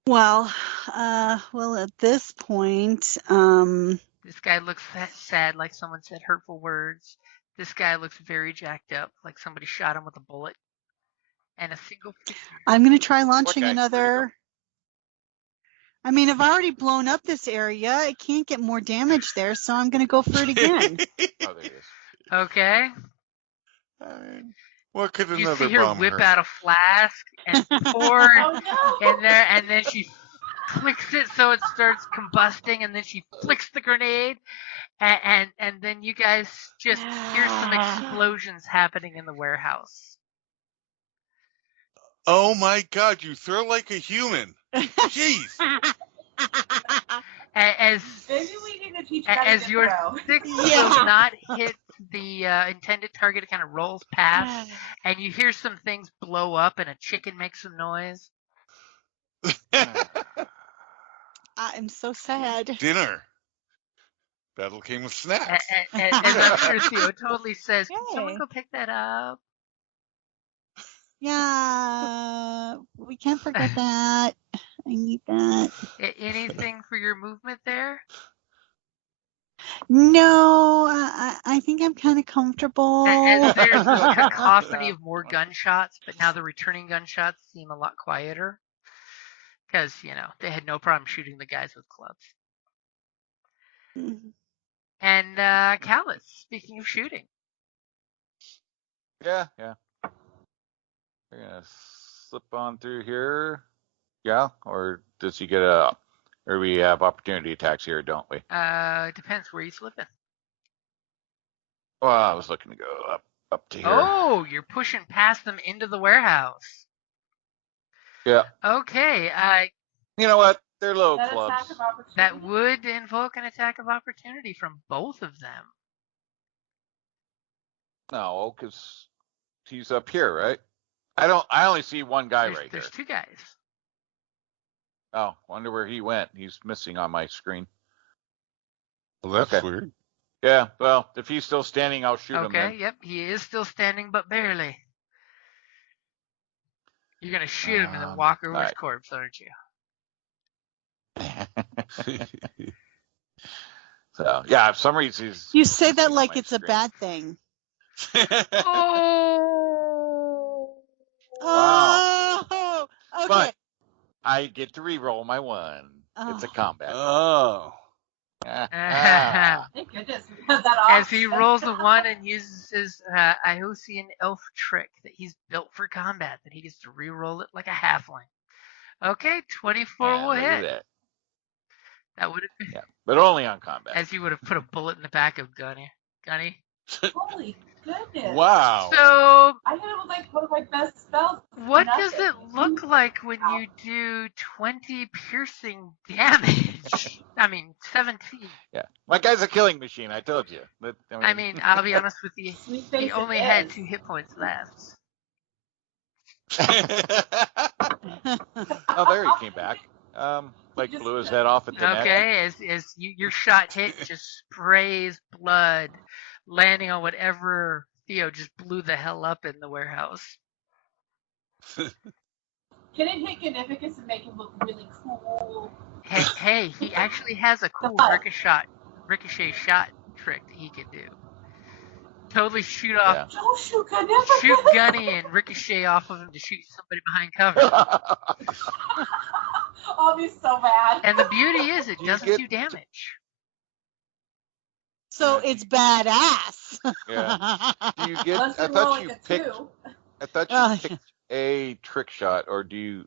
Well, at this point, This guy looks sad, like someone said hurtful words. This guy looks very jacked up, like somebody shot him with a bullet. And a single figure. I'm going to try What launching guy? Where'd he go? another. I mean, I've already blown up this area. I can't get more damage there, so I'm going to go for it again. Oh, there he is. Okay. What could You another see her bomb whip hurt? out a flask and pour Oh no! in there, and then she clicks it so it starts combusting, and then she flicks the grenade, and then you guys just hear some explosions happening in the warehouse. Oh my God! You throw like a human. Jeez. As Maybe we need to teach as Betty to your throw. stick Yeah. will not hit the intended target, it kind of rolls past, and you hear some things blow up, and a chicken makes some noise. I'm so sad. Dinner. Battle came with snacks. As I'm sure Theo totally says, can someone Yay. go pick that up? Yeah, we can't forget that. I need that. Anything for your movement there? No, I think I'm kind of comfortable. As there's a cacophony of more gunshots, but now the returning gunshots seem a lot quieter. Because, they had no problem shooting the guys with clubs. And Callus, speaking of shooting. Yeah. We're gonna slip on through here. Yeah, or does he get or we have opportunity attacks here, don't we? Depends where you slipping. Well, I was looking to go up to here. Oh, you're pushing past them into the warehouse. Yeah. Okay, You know what? They're little Is that clubs. attack of opportunity? that would invoke an attack of opportunity from both of them. No, because he's up here, right? I only see one guy There's right there's here. two guys. Oh, wonder where he went. He's missing on my screen. Well, that's Okay. weird. Yeah, well, if he's still standing, I'll shoot him Okay, then. yep, he is still standing, but barely. You're gonna shoot him and then walk over his alright. corpse, aren't you? So, yeah, for some reason he's You say that missing on like my it's a screen. bad thing. Oh! Wow. Oh, okay. But I get to re-roll my one. It's a combat. Oh. Thank goodness we had that As he option. rolls a 1 and uses his Iosan elf trick that he's built for combat, that he gets to re-roll it like a halfling. Okay, 24 Yeah, will look at hit. that. That would have been Yeah, but only on combat. as you would have put a bullet in the back of Gunny. Holy goodness. Wow. So, I hit him with like one of my best spells. what Nothing. does it look like when you do 20 piercing damage? I mean, 17. Yeah, my guy's a killing machine. I told you. But, I mean, I'll be honest with you. Sweet He face it only had is. 2 hit points left. Oh, there he came back. Like Just- blew his head off at the neck. Okay, as your shot hit, just sprays blood, landing on whatever Theo just blew the hell up in the warehouse. Can it hit Gnificus and make him look really cool? Hey, he actually has a cool ricochet shot trick that he can do. Totally shoot off, Yeah. Don't shoot Gnificus! shoot Gunny and ricochet off of him to shoot somebody behind cover. I'll be so mad. And the beauty is, it You doesn't get- do damage. So it's badass. Yeah. Do you get? Unless I you roll thought like you a picked. 2. I thought you Uh, picked a trick shot, or you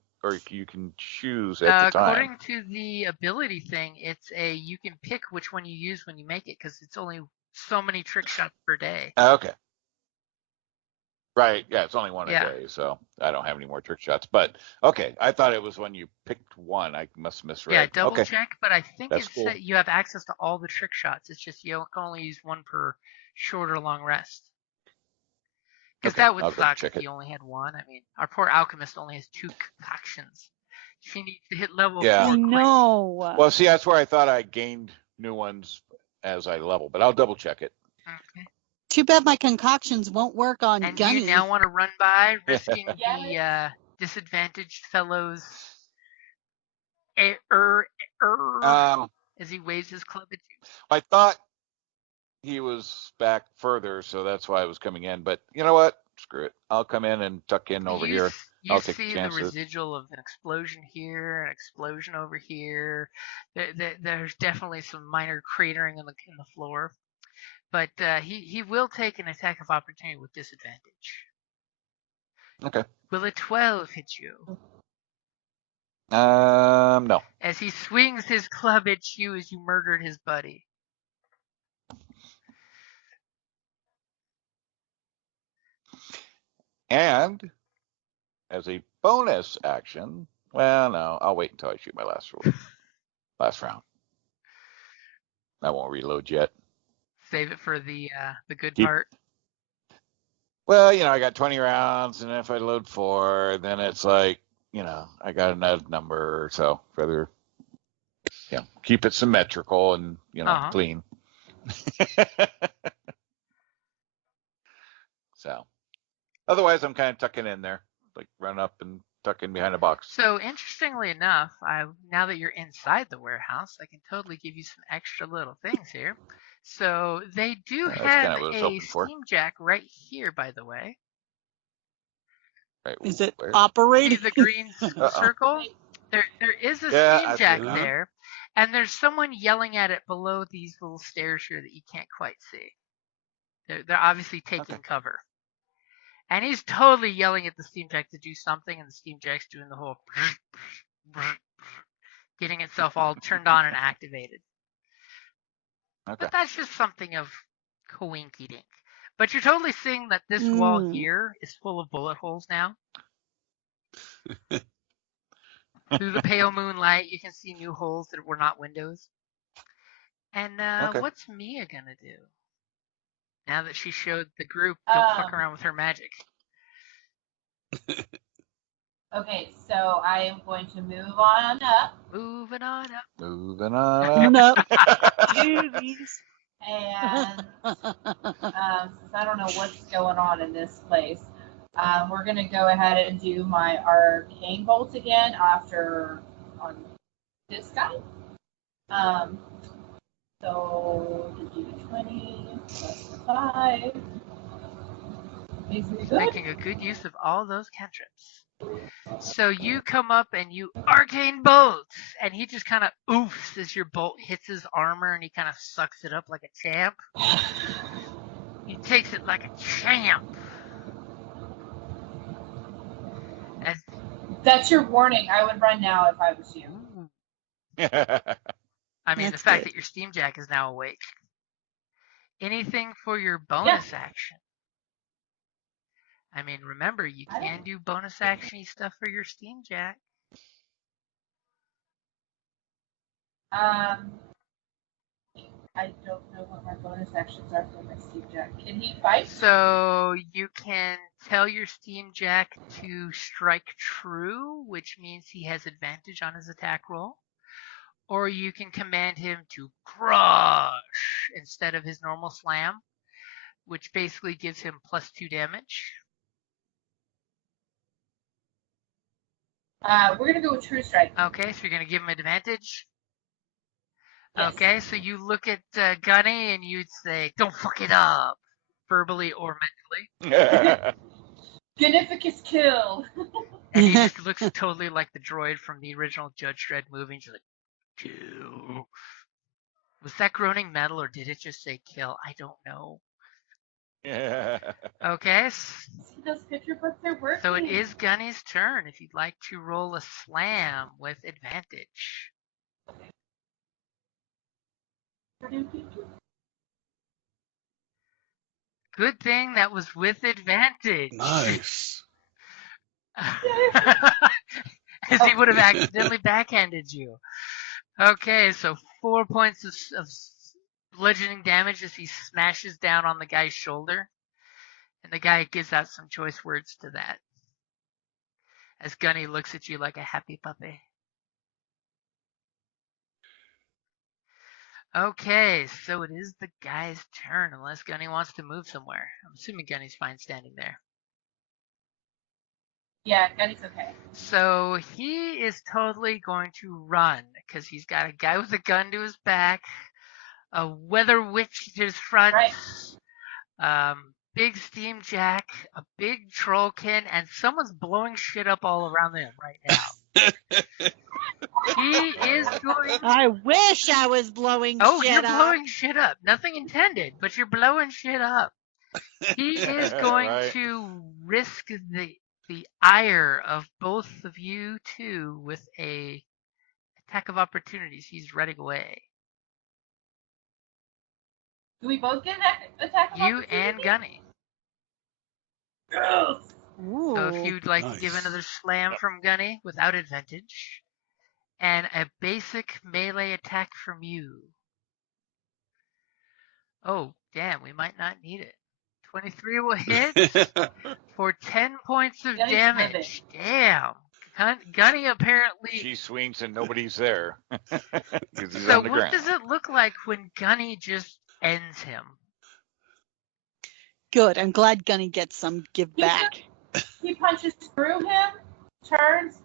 can choose at the time. According to the ability thing, you can pick which one you use when you make it, because it's only so many trick shots per day. Okay. Right. Yeah, it's only one Yeah. a day, so I don't have any more trick shots. But okay, I thought it was when you picked one. I must have misread. Yeah, double okay. check, but I think That's it's cool. that you have access to all the trick shots. It's just you can only use one per short or long rest. Because Okay, that would I'll double suck check if it. you only had one. I mean, our poor alchemist only has 2 concoctions. She needs to hit level Yeah. 4 I quick. know. Well, see, that's where I thought I gained new ones as I level, but I'll double check it. Okay. Too bad my concoctions won't work on And do Gunny. you now want to run by, risking Yeah. the disadvantaged fellow's as he waves his club at you. I thought he was back further, so that's why I was coming in. But you know what? Screw it. I'll come in and tuck in over here. You I'll take see the the chances. residual of an explosion here, an explosion over here. There's definitely some minor cratering in the floor, but he will take an attack of opportunity with disadvantage. Okay. Will a 12 hit you? No. As he swings his club at you as you murdered his buddy. And as a bonus action, well, no, I'll wait until I shoot my last round. I won't reload yet. Save it for the good Keep- part. Well, I got 20 rounds, and if I load 4, then it's like, I got another number, so rather, keep it symmetrical and, clean. So, otherwise, I'm kind of tucking in there, like run up and tuck in behind a box. So interestingly enough, now that you're inside the warehouse, I can totally give you some extra little things here. So they do That's have kinda what I was a hoping for. steam jack right here, by the way. Right, Is it where? See operating? the green circle? There is a Yeah, steam I see jack it now. there, and there's someone yelling at it below these little stairs here that you can't quite see. They're obviously taking cover. And he's totally yelling at the steam jack to do something, and the steam jack's doing the whole getting itself all turned on and activated. Okay. But that's just something of coinky dink. But you're totally seeing that this wall here is full of bullet holes now. Through the pale moonlight, you can see new holes that were not windows. And what's Mia gonna do? Now that she showed the group, don't fuck around with her magic. Okay, so I am going to move on up. Moving on up. Moving on Coming up. up. Doobies. And since I don't know what's going on in this place, we're going to go ahead and do my arcane bolt again on this guy. So the d20 plus the 5 makes me good. Making a good use of all those cantrips. So you come up and you arcane bolt, and he just kind of oofs as your bolt hits his armor, and he kind of sucks it up like a champ. He takes it like a champ. That's your warning. I would run now if I was you. I mean, That's the fact good. that your steam jack is now awake. Anything for your bonus action? I mean, remember, you can do bonus action stuff for your steam jack. I don't know what my bonus actions are for my steam jack. Can he fight? So you can tell your steam jack to strike true, which means he has advantage on his attack roll. Or you can command him to crush instead of his normal slam, which basically gives him +2 damage. We're going to go with true strike. Okay, so you're going to give him advantage? Yes. Okay, so you look at Gunny and you'd say, don't fuck it up, verbally or mentally. Gnificus kill. And he just looks totally like the droid from the original Judge Dredd movie. And she's like, kill. Was that groaning metal or did it just say kill? I don't know. Okay. See, those picture books are working. So it is Gunny's turn if you'd like to roll a slam with advantage. Good thing that was with advantage. Nice. As he would have accidentally backhanded you. Okay, so 4 points of bludgeoning damage as he smashes down on the guy's shoulder. And the guy gives out some choice words to that. As Gunny looks at you like a happy puppy. Okay, so it is the guy's turn, unless Gunny wants to move somewhere. I'm assuming Gunny's fine standing there. Yeah, Gunny's okay. So he is totally going to run because he's got a guy with a gun to his back, a weather witch to his front, Right. big steam jack, a big trollkin, and someone's blowing shit up all around him right now. He is going. I wish I was blowing Oh, shit you're up. blowing shit up. Nothing intended, but you're blowing shit up. He is going Right. to risk the ire of both of you two with a attack of opportunities. He's running away. Do we both get an attack of You opportunity? and Gunny. Gross. So if Ooh. you'd like to give Nice. another slam from Gunny without advantage, and a basic melee attack from you. Oh, damn, we might not need it. 23 will hit for 10 points of Gunny's damage. Damn. Gunny apparently. She swings and nobody's there because he's So on the what ground. does it look like when Gunny just ends him? Good. I'm glad Gunny gets some give back. He punches through him, turns,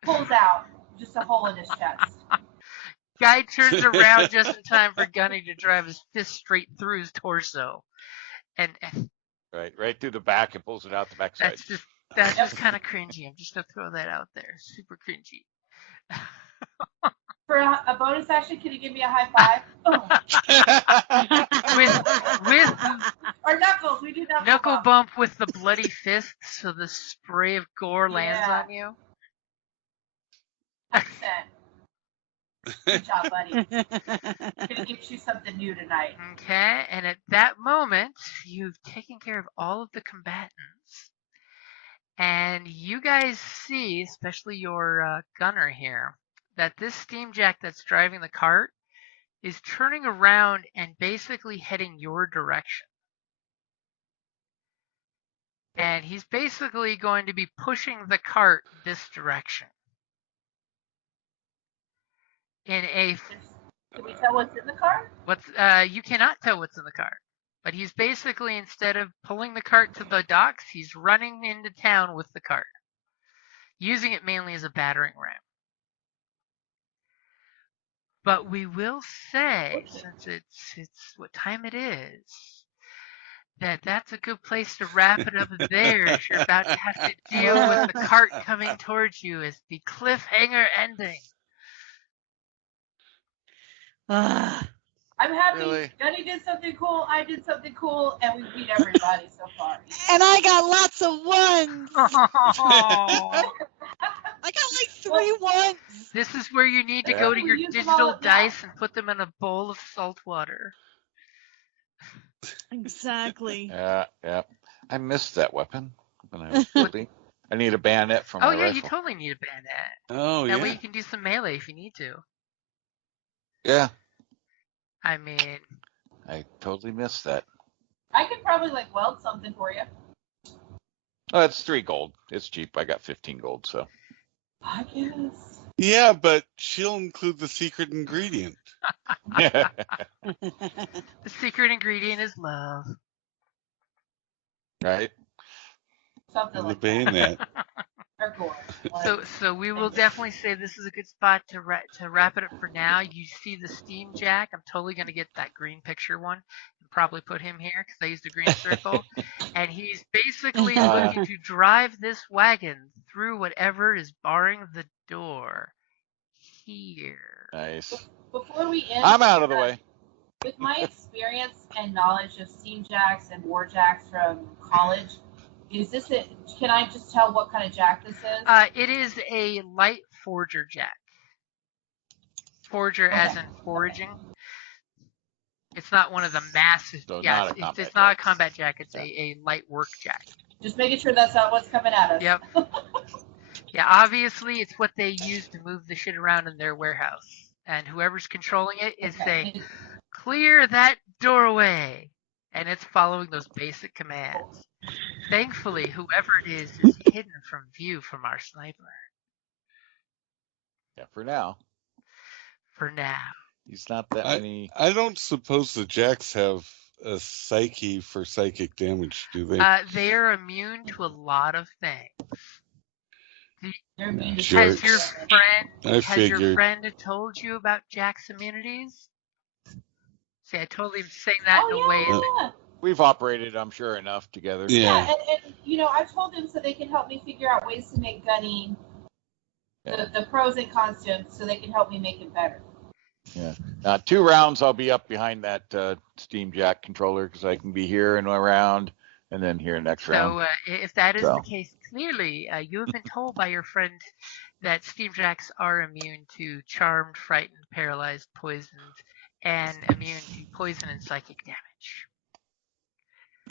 pulls out just a hole in his chest. Guy turns around just in time for Gunny to drive his fist straight through his torso. And Right through the back and pulls it out the backside. that's just kind of cringy. I'm just gonna throw that out there. Super cringy. For a bonus action, can you give me a high five? with Or knuckles, we do knuckle bump with the bloody fist, so the spray of gore lands Yeah. on you. 100%. Good job, buddy. Gonna give you something new tonight. Okay, and at that moment, you've taken care of all of the combatants. And you guys see, especially your gunner here, that this steamjack that's driving the cart is turning around and basically heading your direction. And he's basically going to be pushing the cart this direction. In a Can we tell what's in the car? you cannot tell what's in the cart. But he's basically, instead of pulling the cart to the docks, he's running into town with the cart, using it mainly as a battering ram. But we will say, since it's what time it is, that's a good place to wrap it up there. If you're about to have to deal with the cart coming towards you as the cliffhanger ending. I'm happy. Really? Gunny did something cool. I did something cool, and we beat everybody so far. And I got lots of ones. Oh. I got like 3 ones. This is where you need to Yeah. go to We your use them all digital up now. dice and put them in a bowl of salt water. Exactly. Yeah. I missed that weapon when I was building. I need a bayonet for Oh my yeah, rifle. you totally need a bayonet. Oh, That yeah. way you can do some melee if you need to. Yeah, I mean, I totally missed that. I could probably weld something for you. Oh, it's 3 gold. It's cheap. I got 15 gold, so. I guess. Yeah, but she'll include the secret ingredient. the secret ingredient is love. Right? Something And the like bayonet. that. Or gore. So we will definitely say this is a good spot to wrap it up for now. You see the steam jack. I'm totally going to get that green picture one and probably put him here because I used a green circle. And he's basically looking to drive this wagon through whatever is barring the door here. Nice. Before we end, I'm out of the way. with my experience and knowledge of steam jacks and war jacks from college, is this it? Can I just tell what kind of jack this is? It is a light forger jack. Forger as in foraging. It's not one of the massive. So Yeah, not a combat it's not a jack. combat jack. It's a light work jack. Just making sure that's not what's coming at us. Yep. Yeah, obviously it's what they use to move the shit around in their warehouse. And whoever's controlling it is saying, clear that doorway. And it's following those basic commands. Thankfully, whoever it is hidden from view from our sniper. Yeah, for now. For now. He's not that many. I don't suppose the jacks have a psyche for psychic damage, do they? They are immune to a lot of things. They're mean to Jerks. Has your figured. friend told you about Jack's immunities? See, I totally am saying that in a way. Yeah. We've operated, I'm sure, enough together. Yeah. And I've told them so they can help me figure out ways to make gunning, the pros and cons to him, so they can help me make it better. Yeah. 2 rounds, I'll be up behind that Steam Jack controller because I can be here and around, and then here next round. So if that is the case, clearly you have been told by your friend that Steam Jacks are immune to charmed, frightened, paralyzed, poisoned, and immune to poison and psychic damage.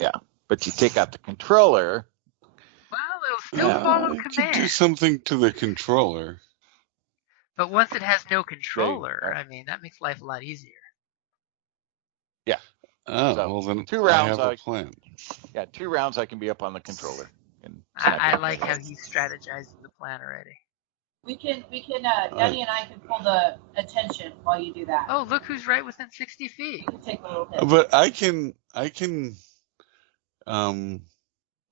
Yeah, but you take out the controller. Well, it'll still follow I could command. do something to the controller. But once it has no controller, I mean, that makes life a lot easier. Yeah. Oh, So, well then 2 rounds, I have a plan. Yeah, 2 rounds I can be up on the controller. And I like how he's strategizing the plan already. We can Gunny and I can pull the attention while you do that. Oh, look who's right within 60 feet. We can take a little bit. But I can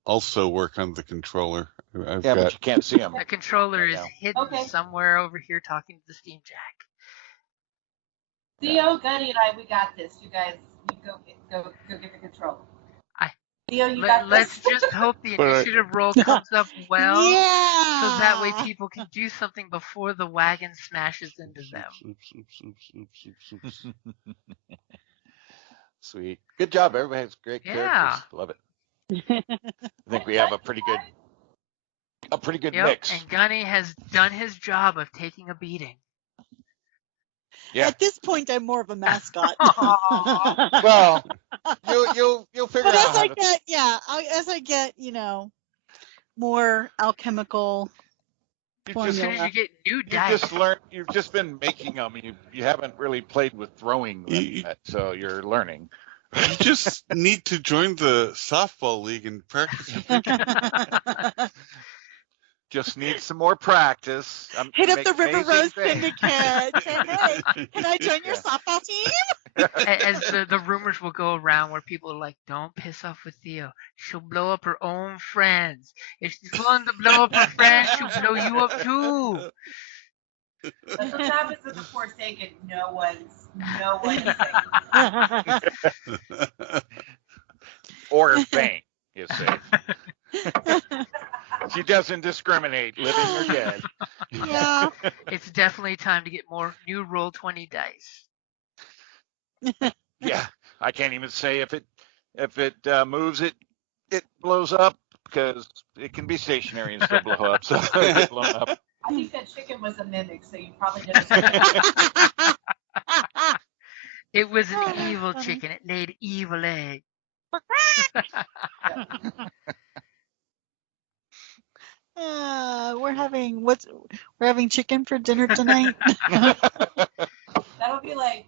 also work on the controller. but you can't see him. The controller is hidden somewhere over here talking to the Steam Jack. Theo, Gunny, and I, we got this. You guys, you go get the controller. Theo, you got Let's this. just hope the initiative roll comes up well. Yeah. So that way people can do something before the wagon smashes into them. Sweet. Good job. Everybody has great characters. Love it. I think we have a pretty good mix. And Gunny has done his job of taking a beating. Yeah. At this point, I'm more of a mascot. Well, you'll figure but out. As I get, more alchemical. As soon as you get new dice. You've just been making them. You haven't really played with throwing them yet, so you're learning. You just need to join the softball league and practice. Just need some more practice. Hit up the River Rose Syndicate. Hey, can I join your softball team? As the rumors will go around where people are like, don't piss off with Theo. She'll blow up her own friends. If she's willing to blow up her friends, she'll blow you up too. But the habits of the Forsaken, no one's safe. Or vain, you say. She doesn't discriminate, living or dead. Yeah. It's definitely time to get more new Roll20 dice. Yeah, I can't even say if it moves, it blows up because it can be stationary and still blow up. So it gets blown up. I think that chicken was a mimic, so you probably didn't. It was an evil chicken. It laid evil eggs. We're having chicken for dinner tonight. That'll be like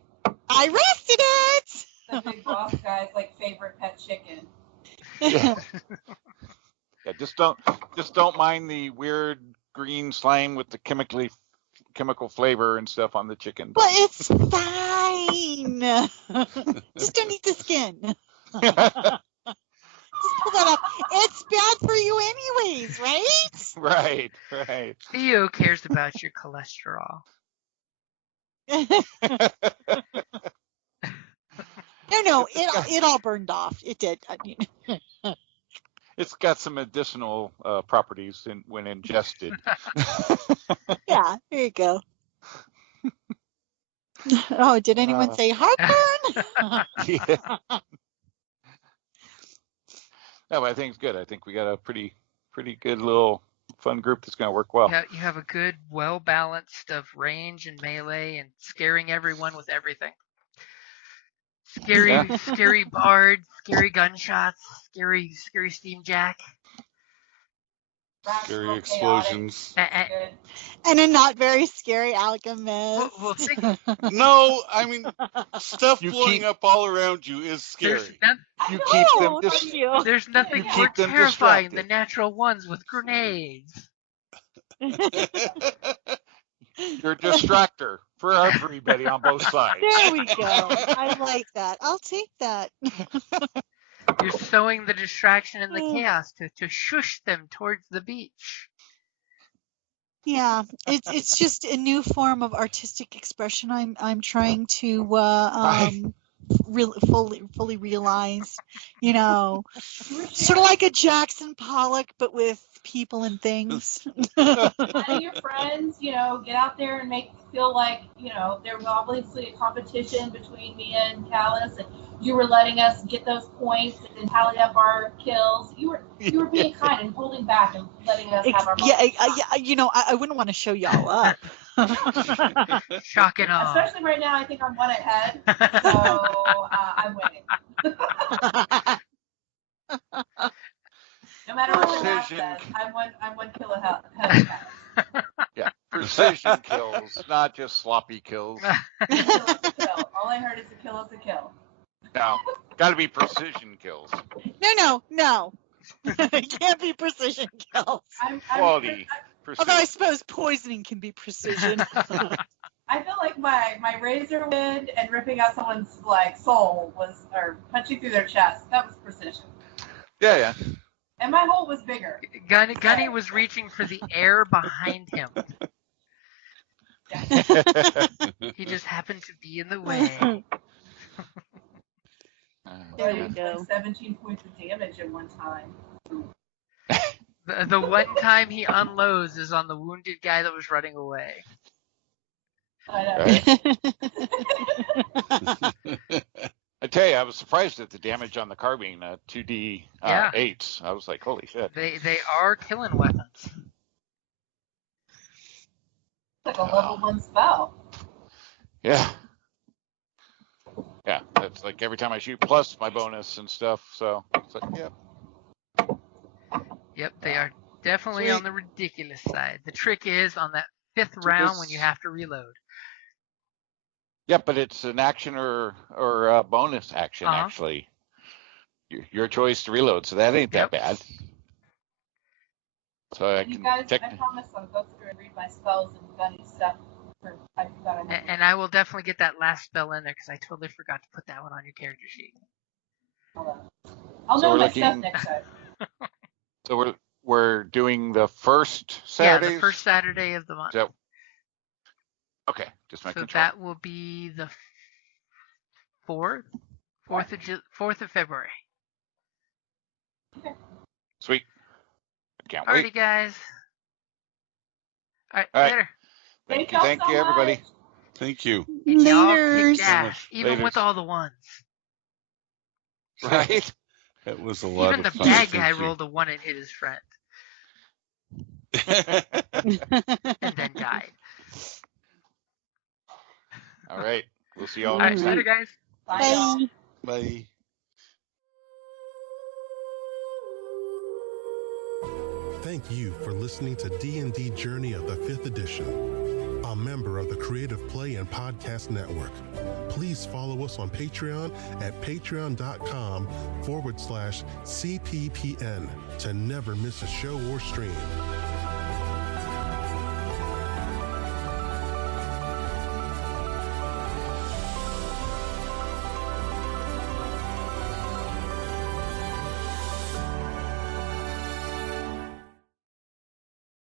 I roasted it. the big boss guy's favorite pet chicken. Yeah. Yeah, just don't mind the weird green slime with the chemical flavor and stuff on the chicken. But it's fine. Just don't eat the skin. Just pull that up. It's bad for you anyways, right? Right. Theo cares about your cholesterol. No, it all burned off. It did. I mean, it's got some medicinal properties when ingested. Yeah, there you go. Oh, did anyone say heartburn? Yeah. No, but I think it's good. I think we got a pretty good little fun group that's going to work well. Yeah, you have a good, well-balanced of range and melee and scaring everyone with everything. Scary bard, scary gunshots, scary Steam Jack. Scary explosions. And a not very scary alchemist. Well, No, I mean, stuff blowing up all around you is scary. There's nothing more terrifying than natural ones with grenades. You're a distractor for everybody on both sides. There we go. I like that. I'll take that. You're sowing the distraction and the chaos to shush them towards the beach. Yeah, it's just a new form of artistic expression. I'm trying to fully realize, you know, sort of like a Jackson Pollock, but with people and things. Letting your friends, get out there and make feel like, there was obviously a competition between me and Callus, and you were letting us get those points and tally up our kills. You were being kind and holding back and letting us have our moments. I wouldn't want to show y'all up. Shock and awe. Especially right now, I think I'm one ahead, so I'm winning. No matter what the math says, I'm one kill ahead of Callus. Yeah, precision kills, not just sloppy kills. A kill is a kill. All I heard is a kill is a kill. No, got to be precision kills. No. It can't be precision kills. Quality. Although I suppose poisoning can be precision. I feel like my razor wind and ripping out someone's soul or punching through their chest. That was precision. Yeah. And my hole was bigger. Gunny was reaching for the air behind him. He just happened to be in the way. There we go. 17 points of damage at one time. The one time he unloads is on the wounded guy that was running away. I know. I tell you, I was surprised at the damage on the carbine, 2D 8s. I was like, holy shit. They are killing weapons. Like a level 1 spell. Yeah. Yeah, that's like every time I shoot plus my bonus and stuff. So it's like, yeah. Yep, they are definitely on the ridiculous side. The trick is on that 5th round when you have to reload. Yeah, but it's an action or a bonus action, actually. Your choice to reload, so that ain't that bad. So I promise I'll go through and read my spells and gunny stuff. And I will definitely get that last spell in there because I totally forgot to put that one on your character sheet. I'll know my stuff next time. So we're doing the first Saturday? Yeah, the first Saturday of the month. Okay, just making sure. So that will be the 4th of February. Okay. Sweet. Can't wait. Alrighty, guys. All right, later. Thank you, everybody. Thank you. And y'all kicked ass, even with all the ones. Right? It was a lot even of fun. Even the bad guy rolled a 1 and hit his friend. And then died. All right. We'll see y'all all right, next time. later, guys. Bye. Bye. Thank you for listening to D&D Journey of the 5th Edition, a member of the Creative Play and Podcast Network. Please follow us on Patreon at patreon.com/CPPN to never miss a show or stream.